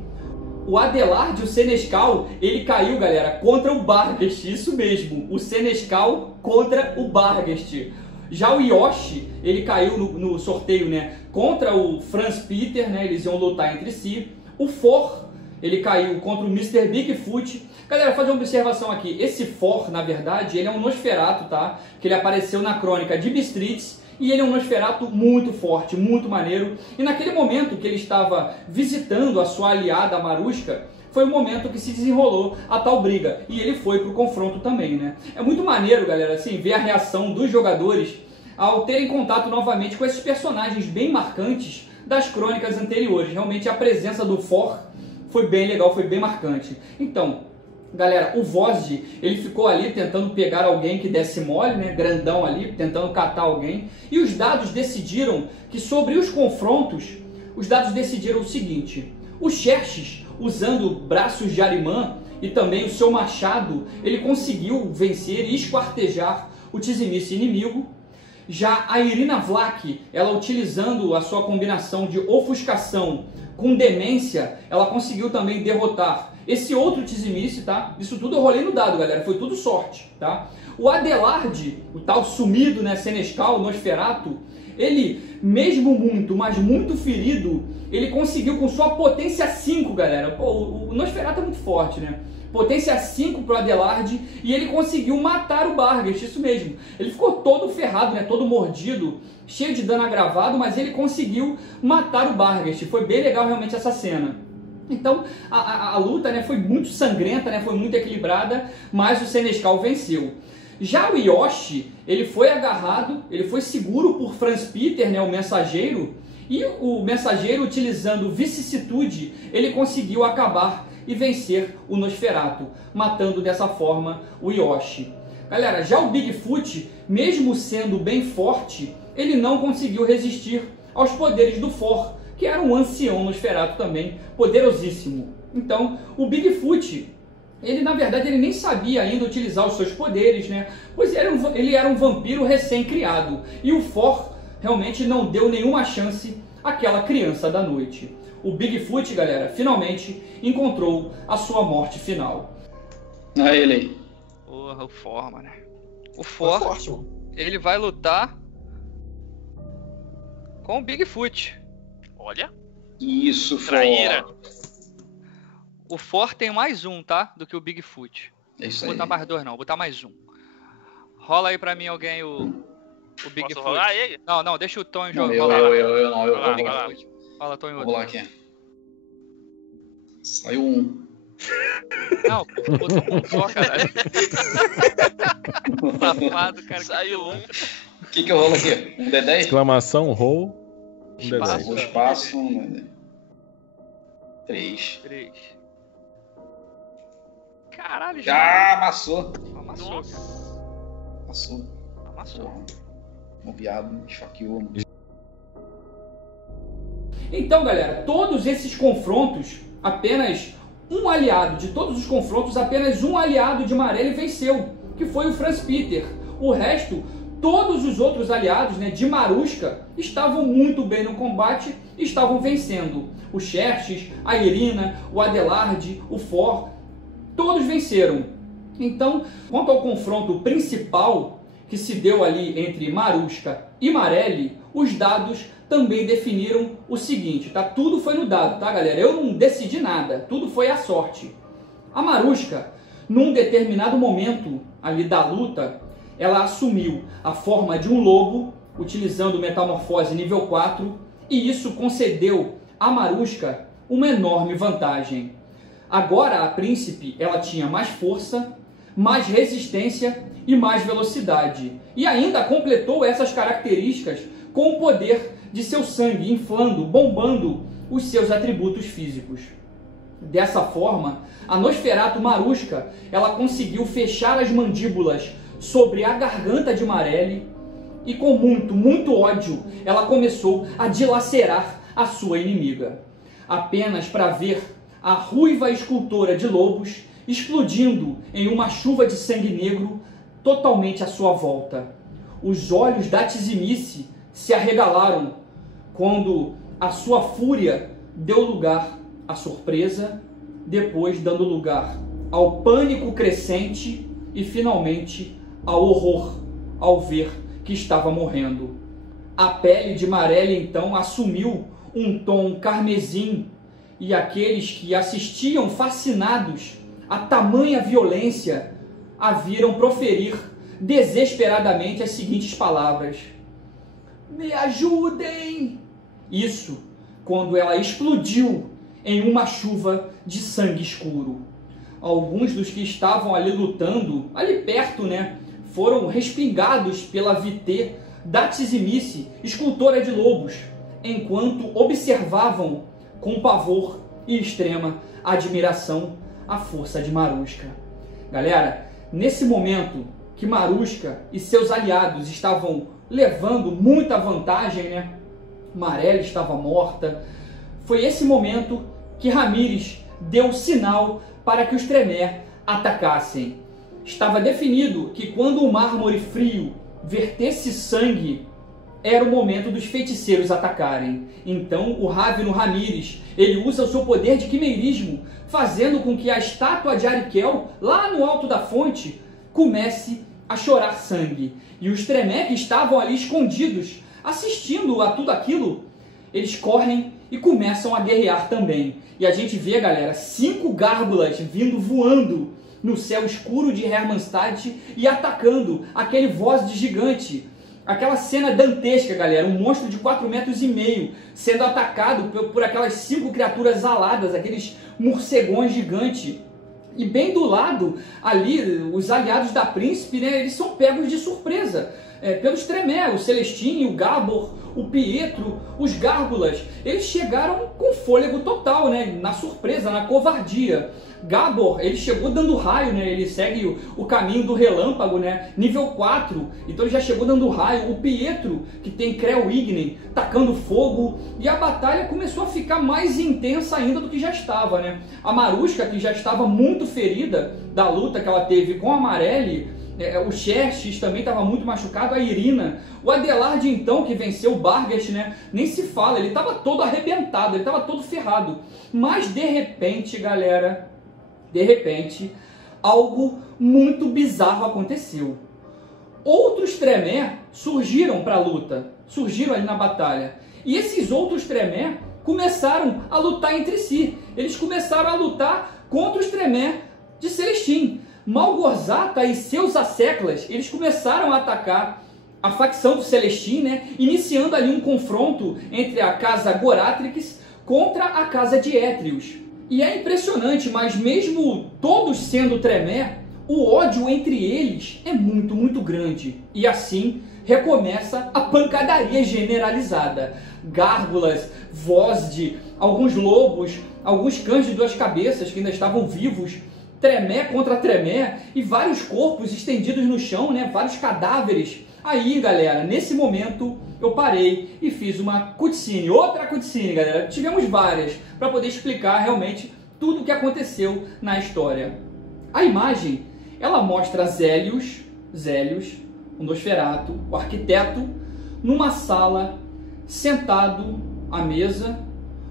O Adelard, o Senescal, ele caiu, galera, contra o Barghest, isso mesmo, o Senescal contra o Barghest. Já o Yoshi, ele caiu no sorteio, né, contra o Franz Peter, né, eles iam lutar entre si. O For, ele caiu contra o Mr. Bigfoot. Galera, fazer uma observação aqui, esse For, na verdade, ele é um Nosferatu, tá, que ele apareceu na crônica de Bistritz, e ele é um Nosferatu muito forte, muito maneiro. E naquele momento que ele estava visitando a sua aliada, a Maruska, foi o momento que se desenrolou a tal briga. E ele foi pro confronto também, né? É muito maneiro, galera, assim, ver a reação dos jogadores ao terem contato novamente com esses personagens bem marcantes das crônicas anteriores. Realmente a presença do For foi bem legal, foi bem marcante. Então, galera, o Vosd, ele ficou ali tentando pegar alguém que desse mole, né, grandão ali, tentando catar alguém. E os dados decidiram que sobre os confrontos, os dados decidiram o seguinte: o Xerxes, usando braços de Arimã e também o seu machado, ele conseguiu vencer e esquartejar o Tzimice inimigo. Já a Irina Vlach, ela utilizando a sua combinação de ofuscação com demência, ela conseguiu também derrotar esse outro Tzimice, tá? Isso tudo eu rolei no dado, galera, foi tudo sorte, tá? O Adelard, o tal sumido, né, Senescal, Nosferatu, ele, mesmo muito, mas muito ferido, ele conseguiu com sua potência 5, galera. Pô, o Nosferatu é muito forte, né? Potência 5 pro Adelard, e ele conseguiu matar o Barghest, isso mesmo. Ele ficou todo ferrado, né, todo mordido, cheio de dano agravado, mas ele conseguiu matar o Barghest. Foi bem legal realmente essa cena. Então a luta, né, foi muito sangrenta, né, foi muito equilibrada, mas o Senescal venceu. Já o Yoshi, ele foi agarrado, ele foi seguro por Franz Peter, né, o mensageiro, e o mensageiro, utilizando vicissitude, ele conseguiu acabar e vencer o Nosferatu, matando dessa forma o Yoshi. Galera, já o Bigfoot, mesmo sendo bem forte, ele não conseguiu resistir aos poderes do Thor, que era um ancião Nosferatu também, poderosíssimo. Então, o Bigfoot, ele na verdade ele nem sabia ainda utilizar os seus poderes, né? Pois ele era um vampiro recém-criado, e o Thor realmente não deu nenhuma chance àquela criança da noite. O Bigfoot, galera, finalmente encontrou a sua morte final. Ah, ele aí. Porra, o Thor, mano. O Thor, ele vai lutar com o Bigfoot. Olha. Isso, Traíra. O Thor tem mais um, tá? Do que o Bigfoot. É isso Vou aí. botar mais dois, não. Vou botar mais um. Rola aí pra mim alguém o Bigfoot. Posso rolar ele? Não, deixa o Tom Não, jogar. eu não, eu Vai lá, vou vai lá. Bigfoot. Fala, Tom, e Vou outro. rolar aqui. Saiu um. Não, botou um só, caralho. Safado, cara. Saiu um. O que eu rolo aqui? Um D10? Exclamação, roll, um Espaço. D10. O espaço. 3. 3. Caralho, já. Ah, amassou. Amassou, Nossa. cara. Amassou. Amassou. Porra. Um viado, esfaqueou. Então, galera, todos esses confrontos, apenas um aliado, de todos os confrontos, apenas um aliado de Marelli venceu, que foi o Franz Peter. O resto, todos os outros aliados, né, de Maruska, estavam muito bem no combate e estavam vencendo. O Xerxes, a Irina, o Adelard, o Thor, todos venceram. Então, quanto ao confronto principal, que se deu ali entre Maruska e Marelli, os dados também definiram o seguinte, tá? Tudo foi no dado, tá, galera? Eu não decidi nada, tudo foi à sorte. A Maruska, num determinado momento ali da luta, ela assumiu a forma de um lobo, utilizando metamorfose nível 4, e isso concedeu a Maruska uma enorme vantagem. Agora a príncipe, ela tinha mais força, mais resistência e mais velocidade, e ainda completou essas características com o poder de seu sangue, inflando, bombando os seus atributos físicos. Dessa forma, a Nosferatu Maruska, ela conseguiu fechar as mandíbulas sobre a garganta de Marelli e com muito ódio, ela começou a dilacerar a sua inimiga, apenas para ver a ruiva escultora de lobos explodindo em uma chuva de sangue negro totalmente à sua volta. Os olhos da Tzimice se arregalaram quando a sua fúria deu lugar à surpresa, depois dando lugar ao pânico crescente e finalmente ao horror ao ver que estava morrendo. A pele de Marelli então assumiu um tom carmesim e aqueles que assistiam fascinados a tamanha violência a viram proferir desesperadamente as seguintes palavras: "Me ajudem!" Isso quando ela explodiu em uma chuva de sangue escuro. Alguns dos que estavam ali lutando, ali perto, né, foram respingados pela vitê da Tzimice, escultora de lobos, enquanto observavam com pavor e extrema admiração a força de Maruska. Galera, nesse momento que Maruska e seus aliados estavam levando muita vantagem, né? Marelli estava morta. Foi esse momento que Ramírez deu sinal para que os Tremere atacassem. Estava definido que quando o mármore frio vertesse sangue, era o momento dos feiticeiros atacarem. Então o Ravino Ramírez, ele usa o seu poder de quimeirismo, fazendo com que a estátua de Arikel, lá no alto da fonte, comece a chorar sangue. E os Tremé que estavam ali escondidos, assistindo a tudo aquilo, eles correm e começam a guerrear também. E a gente vê, galera, 5 gárgulas vindo voando no céu escuro de Hermannstadt e atacando aquele voz de gigante. Aquela cena dantesca, galera, um monstro de 4,5 metros sendo atacado por aquelas 5 criaturas aladas, aqueles morcegões gigantes. E bem do lado, ali, os aliados da Príncipe, né, eles são pegos de surpresa pelos Tremé, o Celestine, o Gabor, o Pietro, os Gárgulas. Eles chegaram com fôlego total, né, na surpresa, na covardia. Gabor, ele chegou dando raio, né? Ele segue o caminho do relâmpago, né? Nível 4, então ele já chegou dando raio. O Pietro, que tem Creu Ignem, tacando fogo. E a batalha começou a ficar mais intensa ainda do que já estava, né? A Marushka, que já estava muito ferida da luta que ela teve com a Marelli, o Xerxes também estava muito machucado, a Irina, o Adelard então, que venceu o Barghest, né? Nem se fala, ele estava todo arrebentado, ele estava todo ferrado. Mas de repente, galera, algo muito bizarro aconteceu. Outros Tremé surgiram para a luta, surgiram ali na batalha. E esses outros Tremé começaram a lutar entre si. Eles começaram a lutar contra os Tremé de Celestine. Malgorzata e seus asseclas, eles começaram a atacar a facção do Celestine, né? Iniciando ali um confronto entre a casa Goratrix contra a casa de Étrios. E é impressionante, mas mesmo todos sendo Tremé, o ódio entre eles é muito, muito grande. E assim recomeça a pancadaria generalizada. Gárgulas, Vozde, alguns lobos, alguns cães de 2 cabeças que ainda estavam vivos, Tremé contra Tremé e vários corpos estendidos no chão, né? Vários cadáveres. Aí, galera, nesse momento eu parei e fiz uma cutscene, outra cutscene, galera. Tivemos várias para poder explicar realmente tudo o que aconteceu na história. A imagem, ela mostra Zélios, o Nosferatu, o arquiteto, numa sala, sentado à mesa,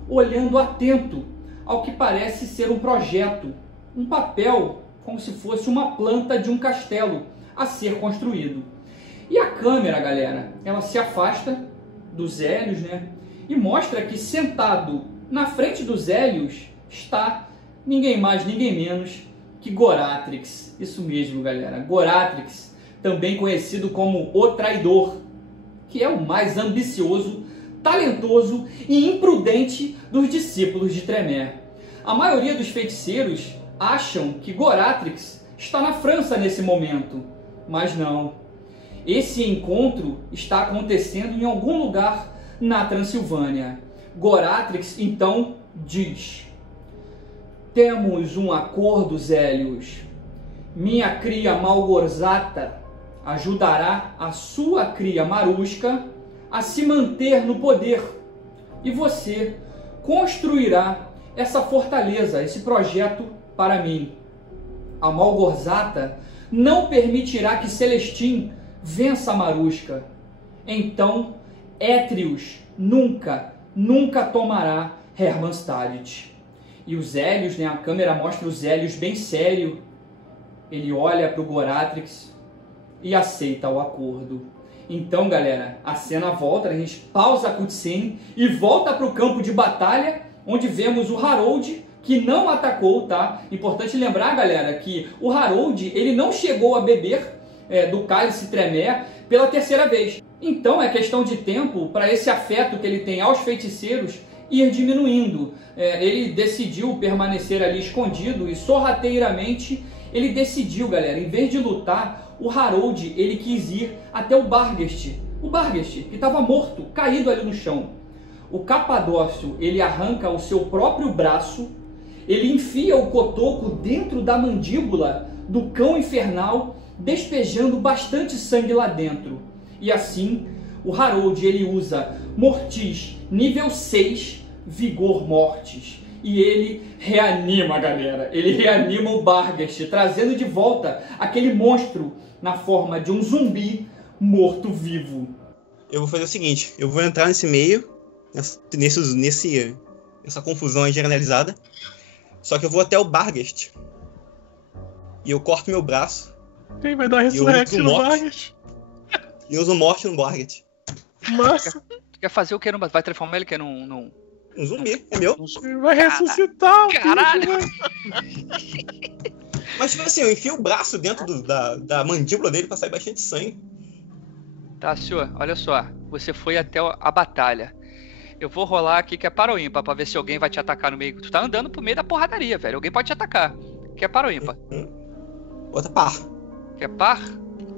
olhando atento ao que parece ser um projeto, um papel, como se fosse uma planta de um castelo a ser construído. E a câmera, galera, ela se afasta dos Hélios, né? E mostra que sentado na frente dos Hélios está ninguém mais, ninguém menos que Goratrix. Isso mesmo, galera. Goratrix, também conhecido como o Traidor, que é o mais ambicioso, talentoso e imprudente dos discípulos de Tremé. A maioria dos feiticeiros acham que Goratrix está na França nesse momento, mas não. Esse encontro está acontecendo em algum lugar na Transilvânia. Goratrix então diz: temos um acordo, Zélios. Minha cria Malgorzata ajudará a sua cria Marushka a se manter no poder. E você construirá essa fortaleza, esse projeto para mim. A Malgorzata não permitirá que Celestine vença a Marushka. Então, Étrios nunca tomará Hermannstadt. E os Hélios, né, a câmera mostra os Hélios bem sério. Ele olha para o Goratrix e aceita o acordo. Então, galera, a cena volta, a gente pausa a cutscene e volta para o campo de batalha, onde vemos o Harold, que não atacou, tá? Importante lembrar, galera, que o Harold, ele não chegou a beber do cálice Tremé pela 3ª vez. Então é questão de tempo para esse afeto que ele tem aos feiticeiros ir diminuindo. Ele decidiu permanecer ali escondido e sorrateiramente ele decidiu, galera, em vez de lutar, o Harold, ele quis ir até o Barghest, que estava morto, caído ali no chão. O Capadócio, ele arranca o seu próprio braço, ele enfia o cotoco dentro da mandíbula do cão infernal, despejando bastante sangue lá dentro. E assim, o Harold, ele usa Mortis nível 6, Vigor Mortis. E ele reanima, galera. Ele reanima o Barghest, trazendo de volta aquele monstro na forma de um zumbi morto-vivo. Eu vou fazer o seguinte, eu vou entrar nesse meio, nessa confusão aí generalizada, só que eu vou até o Barghest. E eu corto meu braço. Quem vai dar ressurrect no Barghest? E eu uso morte no Barghest. Massa. Tu quer fazer o que? Vai transformar ele que é num... Um zumbi, é meu. Vai ressuscitar. Caralho! Mas tipo assim, eu enfio o braço dentro da mandíbula dele pra sair bastante sangue. Tá, senhor, olha só. Você foi até a batalha. Eu vou rolar aqui que é para o ímpar, pra ver se alguém vai te atacar no meio. Tu tá andando pro meio da porradaria, velho. Alguém pode te atacar. Quer para o ímpar? Bota par. Quer par?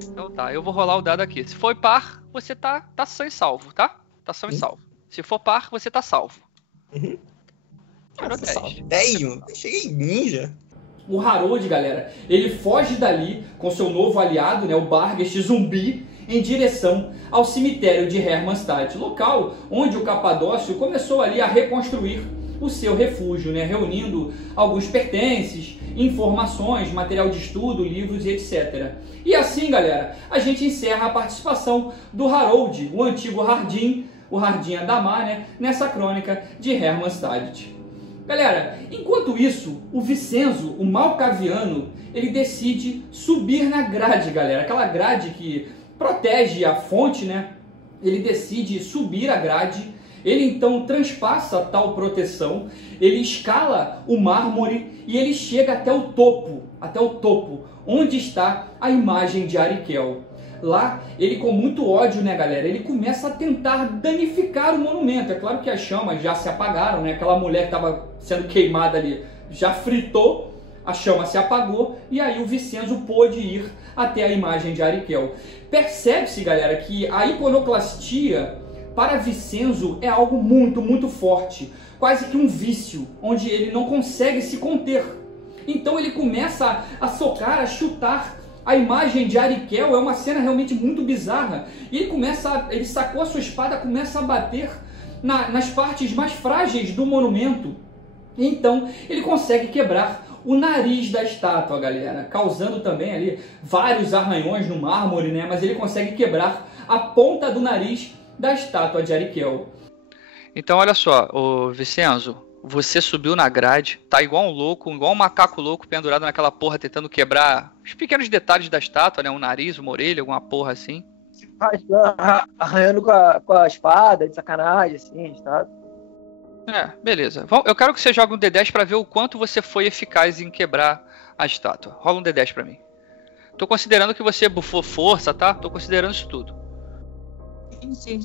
Então tá, eu vou rolar o dado aqui. Se for par, você tá sã e salvo, tá? Tá sã e salvo. Se for par, você tá salvo. Tirou 10. 10, eu cheguei ninja. O Harold, galera, ele foge dali com seu novo aliado, né, o Barghest zumbi, em direção ao cemitério de Hermannstadt, local onde o Capadócio começou ali a reconstruir o seu refúgio, né, reunindo alguns pertences, informações, material de estudo, livros e etc. E assim, galera, a gente encerra a participação do Harold, o antigo Hardin, o Hardin Adamar, né, nessa crônica de Hermannstadt. Galera, enquanto isso, o Vicenzo, o Malkaviano, ele decide subir na grade, galera. Aquela grade que protege a fonte, né? Ele decide subir a grade. Ele então transpassa tal proteção. Ele escala o mármore e ele chega até o topo, onde está a imagem de Arikel. Lá, ele com muito ódio, né, galera, ele começa a tentar danificar o monumento. É claro que as chamas já se apagaram, né? Aquela mulher que estava sendo queimada ali já fritou, a chama se apagou e aí o Vicenzo pôde ir até a imagem de Arikel. Percebe-se, galera, que a iconoclastia para Vicenzo é algo muito, muito forte. Quase que um vício, onde ele não consegue se conter. Então ele começa a socar, a chutar a imagem de Arikel. É uma cena realmente muito bizarra. E ele sacou a sua espada, começa a bater nas partes mais frágeis do monumento. Então ele consegue quebrar o nariz da estátua, galera, causando também ali vários arranhões no mármore, né? Mas ele consegue quebrar a ponta do nariz da estátua de Arikel. Então olha só, ô Vicenzo, você subiu na grade, tá igual um louco, igual um macaco louco pendurado naquela porra, tentando quebrar os pequenos detalhes da estátua, né? Um nariz, uma orelha, alguma porra assim. Arranhando com a espada, de sacanagem, assim, tá? Beleza. Eu quero que você jogue um D10 pra ver o quanto você foi eficaz em quebrar a estátua. Rola um D10 pra mim. Tô considerando que você bufou força, tá? Tô considerando isso tudo. Sim.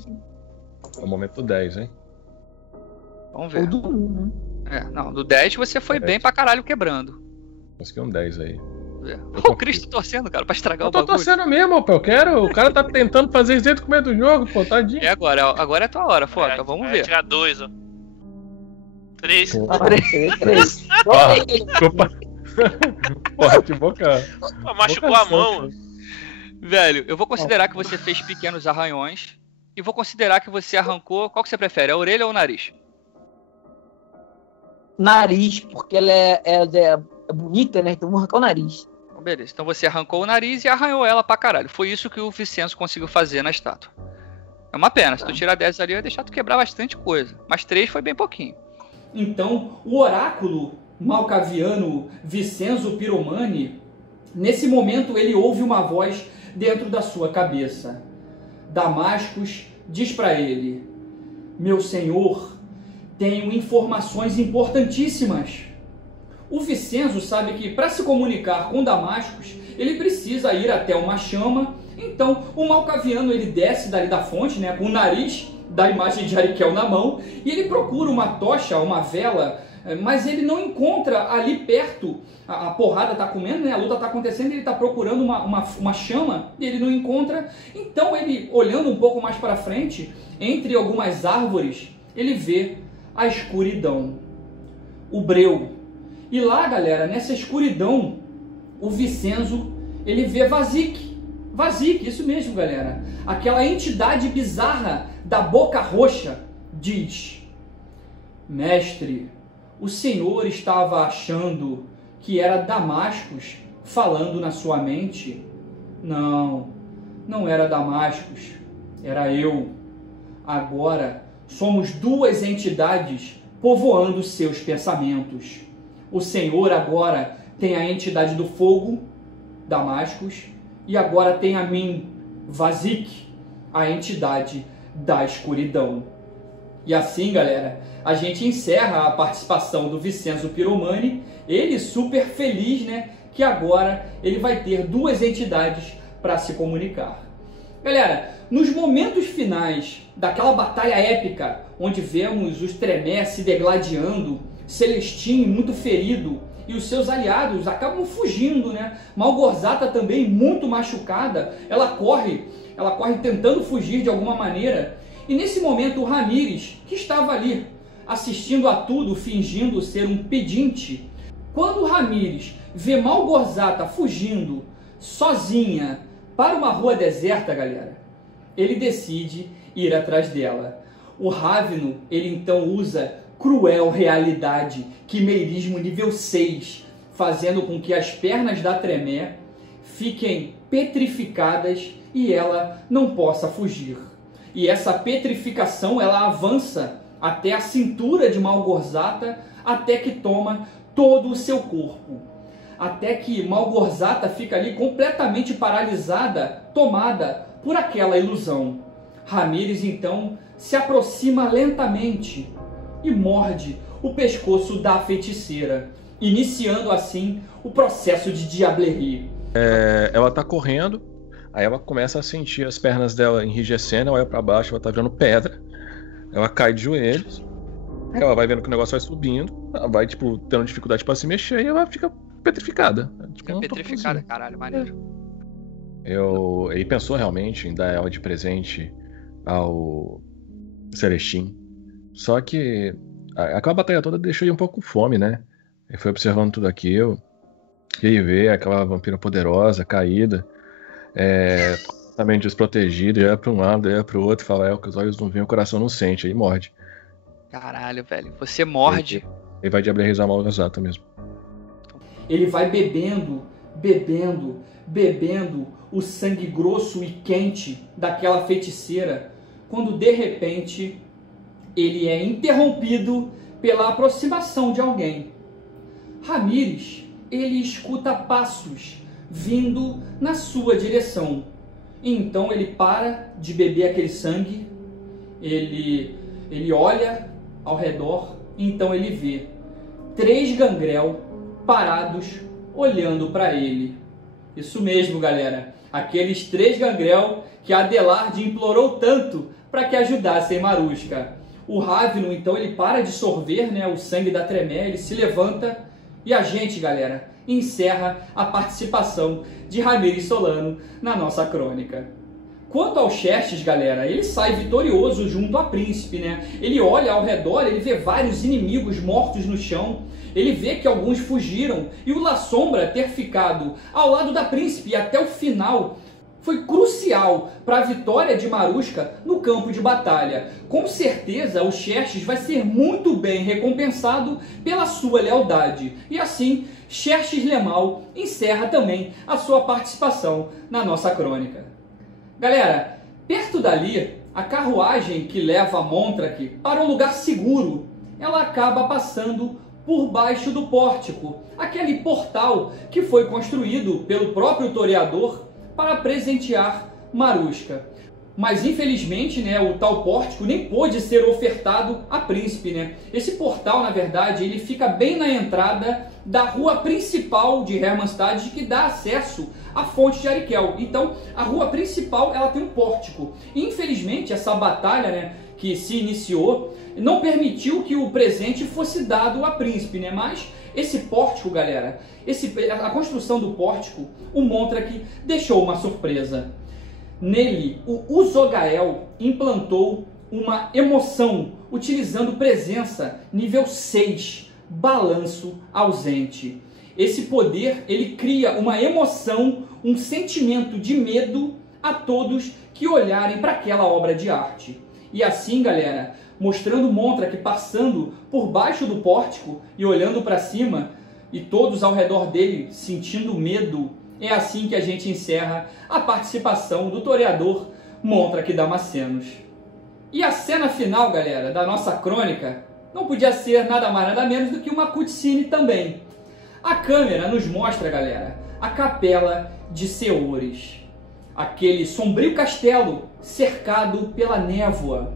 É o momento do 10, hein? Vamos ver. Ou do 1, né? Não, do 10 você foi bem pra caralho quebrando. Consegui um 10 aí. O Cristo torcendo, cara, pra estragar Eu o tô bagulho. torcendo mesmo, pô. Eu quero. O cara tá tentando fazer isso desde o começo do jogo, pô. Tadinho. É agora é a tua hora, Foca. Vamos ver. Tirar 2, ó. 3. Três. Desculpa. Porra, de boca. Machucou boca a mão. Velho, eu vou considerar que você fez pequenos arranhões. E vou considerar que você arrancou. Qual que você prefere, a orelha ou o nariz? Nariz, porque ela é bonita, né? Então vou arrancar o nariz. Beleza, então você arrancou o nariz e arranhou ela pra caralho. Foi isso que o Vicenzo conseguiu fazer na estátua. É uma pena, se tu tirar 10 ali, eu ia deixar tu quebrar bastante coisa. Mas 3 foi bem pouquinho. Então, o oráculo malkaviano Vicenzo Piromani, nesse momento ele ouve uma voz dentro da sua cabeça. Damascus diz para ele: meu senhor, tenho informações importantíssimas. O Vicenzo sabe que para se comunicar com Damascus, ele precisa ir até uma chama. Então, o malkaviano ele desce dali da fonte, né, com o nariz da imagem de Arikel na mão, e ele procura uma tocha, uma vela, mas ele não encontra ali perto. A porrada está comendo, né, a luta está acontecendo, ele está procurando uma chama e ele não encontra. Então, ele, olhando um pouco mais para frente, entre algumas árvores, ele vê a escuridão, o breu. E lá, galera, nessa escuridão, o Vicenzo, ele vê Vazik, isso mesmo, galera. Aquela entidade bizarra da boca roxa diz: mestre, o senhor estava achando que era Damascus falando na sua mente? Não, não era Damascus, era eu. Agora somos duas entidades povoando seus pensamentos. O Senhor agora tem a entidade do fogo, Damascus, e agora tem a mim, Vazik, a entidade da escuridão. E assim, galera, a gente encerra a participação do Vincenzo Piromani, ele super feliz, né, que agora ele vai ter duas entidades para se comunicar. Galera, nos momentos finais daquela batalha épica, onde vemos os Tremé se degladiando, Celestine muito ferido e os seus aliados acabam fugindo, né? Malgorzata também muito machucada, ela corre tentando fugir de alguma maneira. E nesse momento o Ramírez, que estava ali assistindo a tudo, fingindo ser um pedinte, quando o Ramírez vê Malgorzata fugindo sozinha para uma rua deserta, galera, ele decide ir atrás dela. O Ravno, ele então usa cruel realidade, quimerismo nível 6, fazendo com que as pernas da Tremé fiquem petrificadas e ela não possa fugir. E essa petrificação, ela avança até a cintura de Malgorzata, até que toma todo o seu corpo. Até que Malgorzata fica ali completamente paralisada, tomada por aquela ilusão. Ramírez então se aproxima lentamente e morde o pescoço da feiticeira, iniciando assim o processo de Diablerie. Ela tá correndo, aí ela começa a sentir as pernas dela enrijecendo, ela olha pra baixo, ela tá vendo pedra, ela cai de joelhos, ela vai vendo que o negócio vai subindo, ela vai, tipo, tendo dificuldade pra se mexer e ela fica petrificada. Tipo, Petrificada, caralho, maneiro. Ele pensou realmente em dar ela de presente ao Celestine. Só que aquela batalha toda deixou ele um pouco com fome, né? Ele foi observando tudo aquilo. E aí vê aquela vampira poderosa, caída, também desprotegida, ele olha pra um lado, ele olha pro outro, fala, o que os olhos não veem, o coração não sente, aí morde. Caralho, velho, você morde. Ele vai diablerizar Malgorzata mesmo. Ele vai bebendo, bebendo, bebendo o sangue grosso e quente daquela feiticeira, quando de repente ele é interrompido pela aproximação de alguém. Ramírez, ele escuta passos vindo na sua direção. Então ele para de beber aquele sangue, ele olha ao redor, então ele vê 3 gangrel parados olhando para ele. Isso mesmo, galera. Aqueles 3 gangrel que Adelard implorou tanto para que ajudassem Maruska. O Ravno, então, ele para de sorver, né, o sangue da Tremé, ele se levanta e a gente, galera, encerra a participação de Ramírez Solano na nossa crônica. Quanto ao Xerxes, galera, ele sai vitorioso junto ao príncipe, né? Ele olha ao redor, ele vê vários inimigos mortos no chão, ele vê que alguns fugiram e o La Sombra ter ficado ao lado da príncipe até o final foi crucial para a vitória de Maruska no campo de batalha. Com certeza o Xerxes vai ser muito bem recompensado pela sua lealdade. E assim, Xerxes Lemal encerra também a sua participação na nossa crônica. Galera, perto dali, a carruagem que leva a Montrak para um lugar seguro, ela acaba passando por baixo do pórtico, aquele portal que foi construído pelo próprio toreador para presentear Maruska. Mas infelizmente, né, o tal pórtico nem pôde ser ofertado a príncipe, né? Esse portal, na verdade, ele fica bem na entrada da rua principal de Hermannstad, que dá acesso à fonte de Arikel. Então, a rua principal, ela tem um pórtico. Infelizmente, essa batalha, né, que se iniciou, não permitiu que o presente fosse dado a príncipe, né? Mas esse pórtico, galera, a construção do pórtico, o Montrak deixou uma surpresa. Nele, o Uzogael implantou uma emoção, utilizando presença nível 6, balanço ausente. Esse poder, ele cria uma emoção, um sentimento de medo a todos que olharem para aquela obra de arte. E assim, galera, mostrando Montrak passando por baixo do pórtico e olhando para cima, e todos ao redor dele sentindo medo, é assim que a gente encerra a participação do toreador Montrach Damascenos. E a cena final, galera, da nossa crônica não podia ser nada mais nada menos do que uma cutscene também. A câmera nos mostra, galera, a capela de Seores, aquele sombrio castelo cercado pela névoa.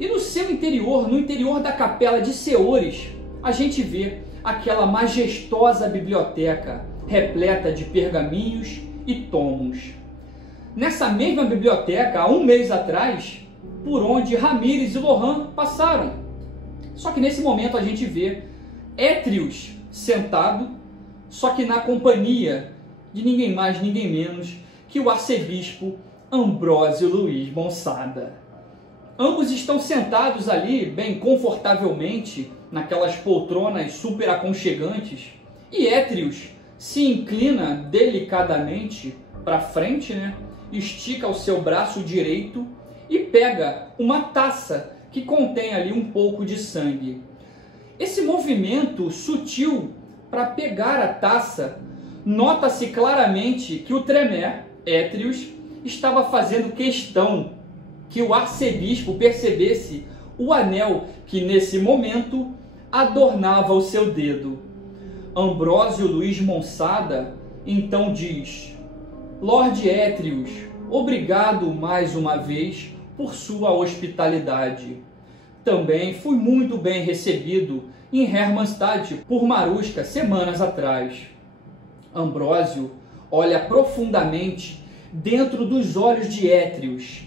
E no seu interior, no interior da capela de Seores, a gente vê aquela majestosa biblioteca repleta de pergaminhos e tomos. Nessa mesma biblioteca, há um mês atrás, por onde Ramírez e Lohan passaram. Só que nesse momento a gente vê Etrius sentado, só que na companhia de ninguém mais, ninguém menos que o arcebispo Ambrósio Luiz Monsada. Ambos estão sentados ali, bem confortavelmente, naquelas poltronas super aconchegantes, e Etrius se inclina delicadamente para frente, né? Estica o seu braço direito e pega uma taça que contém ali um pouco de sangue. Esse movimento sutil para pegar a taça, nota-se claramente que o Tremé, Etrius, estava fazendo questão que o arcebispo percebesse o anel que nesse momento adornava o seu dedo. Ambrósio Luiz Monsada então diz: Lorde Etrius, obrigado mais uma vez por sua hospitalidade. Também fui muito bem recebido em Hermannstadt por Marusca semanas atrás. Ambrósio olha profundamente dentro dos olhos de Etrius.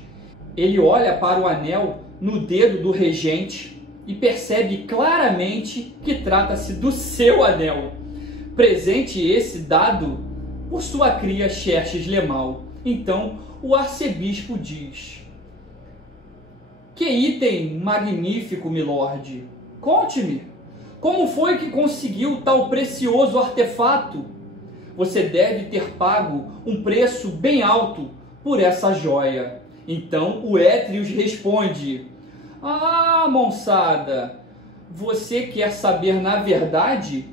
Ele olha para o anel no dedo do regente e percebe claramente que trata-se do seu anel. Presente esse dado por sua cria Xerxes Lemal. Então o arcebispo diz: Que item magnífico, milord! Conte-me, como foi que conseguiu tal precioso artefato? Você deve ter pago um preço bem alto por essa joia. Então o Etrius responde: Ah, Monsada, você quer saber na verdade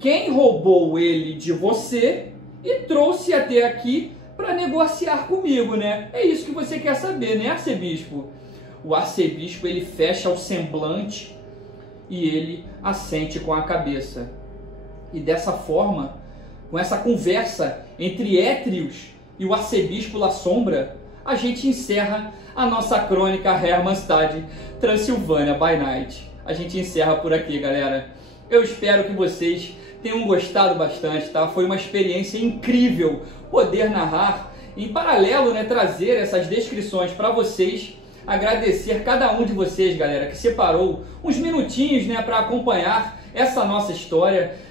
quem roubou ele de você e trouxe até aqui para negociar comigo, né? É isso que você quer saber, né, arcebispo? O arcebispo ele fecha o semblante e ele assente com a cabeça. E dessa forma, com essa conversa entre Etrius e o arcebispo La Sombra, a gente encerra a nossa crônica Hermannstadt Transilvânia by Night. A gente encerra por aqui, galera. Eu espero que vocês tenham gostado bastante, tá? Foi uma experiência incrível poder narrar, em paralelo, né, trazer essas descrições para vocês. Agradecer cada um de vocês, galera, que separou uns minutinhos, né, para acompanhar essa nossa história.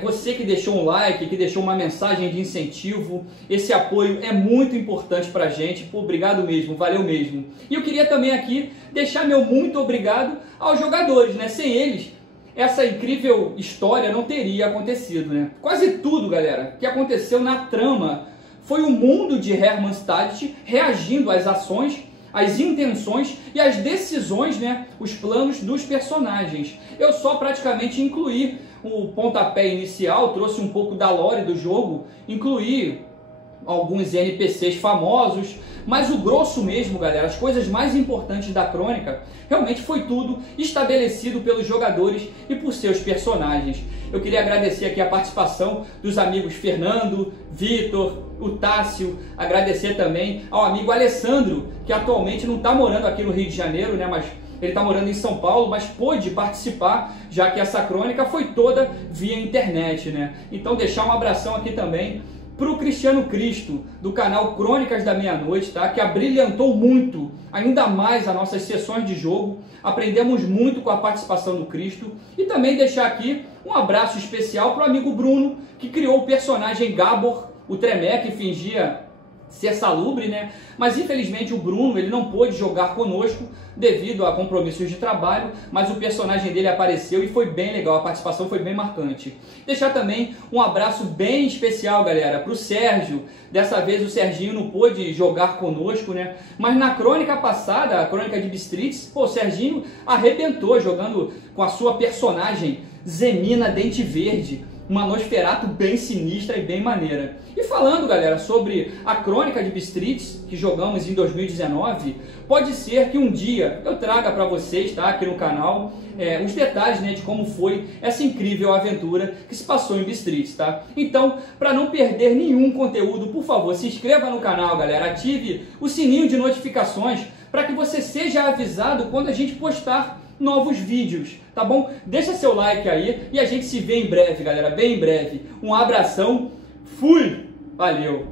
Você que deixou um like, que deixou uma mensagem de incentivo, esse apoio é muito importante pra gente. Pô, obrigado mesmo, valeu mesmo. E eu queria também aqui deixar meu muito obrigado aos jogadores, né? Sem eles, essa incrível história não teria acontecido, né? Quase tudo, galera, que aconteceu na trama foi o mundo de Hermannstadt reagindo às ações, às intenções e às decisões, né? Os planos dos personagens. Eu só praticamente incluí o pontapé inicial, trouxe um pouco da lore do jogo, incluí alguns NPCs famosos, mas o grosso mesmo, galera, as coisas mais importantes da crônica, realmente foi tudo estabelecido pelos jogadores e por seus personagens. Eu queria agradecer aqui a participação dos amigos Fernando, Vitor, o Tássio, agradecer também ao amigo Alessandro, que atualmente não está morando aqui no Rio de Janeiro, né, mas ele está morando em São Paulo, mas pôde participar, já que essa crônica foi toda via internet, né? Então deixar um abração aqui também para o Cristiano Cristo, do canal Crônicas da Meia-Noite, tá? Que abrilhantou muito, ainda mais as nossas sessões de jogo. Aprendemos muito com a participação do Cristo. E também deixar aqui um abraço especial para o amigo Bruno, que criou o personagem Gabor, o Tremé, que fingia ser salubre, né? Mas infelizmente o Bruno ele não pôde jogar conosco devido a compromissos de trabalho, mas o personagem dele apareceu e foi bem legal, a participação foi bem marcante. Deixar também um abraço bem especial, galera, para o Sérgio. Dessa vez o Serginho não pôde jogar conosco, né? Mas na crônica passada, a crônica de Bistritz, pô, o Serginho arrebentou jogando com a sua personagem Zemina Dente Verde. uma Nosferatu bem sinistra e bem maneira. E falando, galera, sobre a crônica de Bistritz, que jogamos em 2019, pode ser que um dia eu traga para vocês, tá, aqui no canal, os detalhes, né, de como foi essa incrível aventura que se passou em Bistritz, tá? Então, para não perder nenhum conteúdo, por favor, se inscreva no canal, galera, ative o sininho de notificações para que você seja avisado quando a gente postar novos vídeos, tá bom? Deixa seu like aí e a gente se vê em breve, galera, bem em breve. Um abração, fui! Valeu!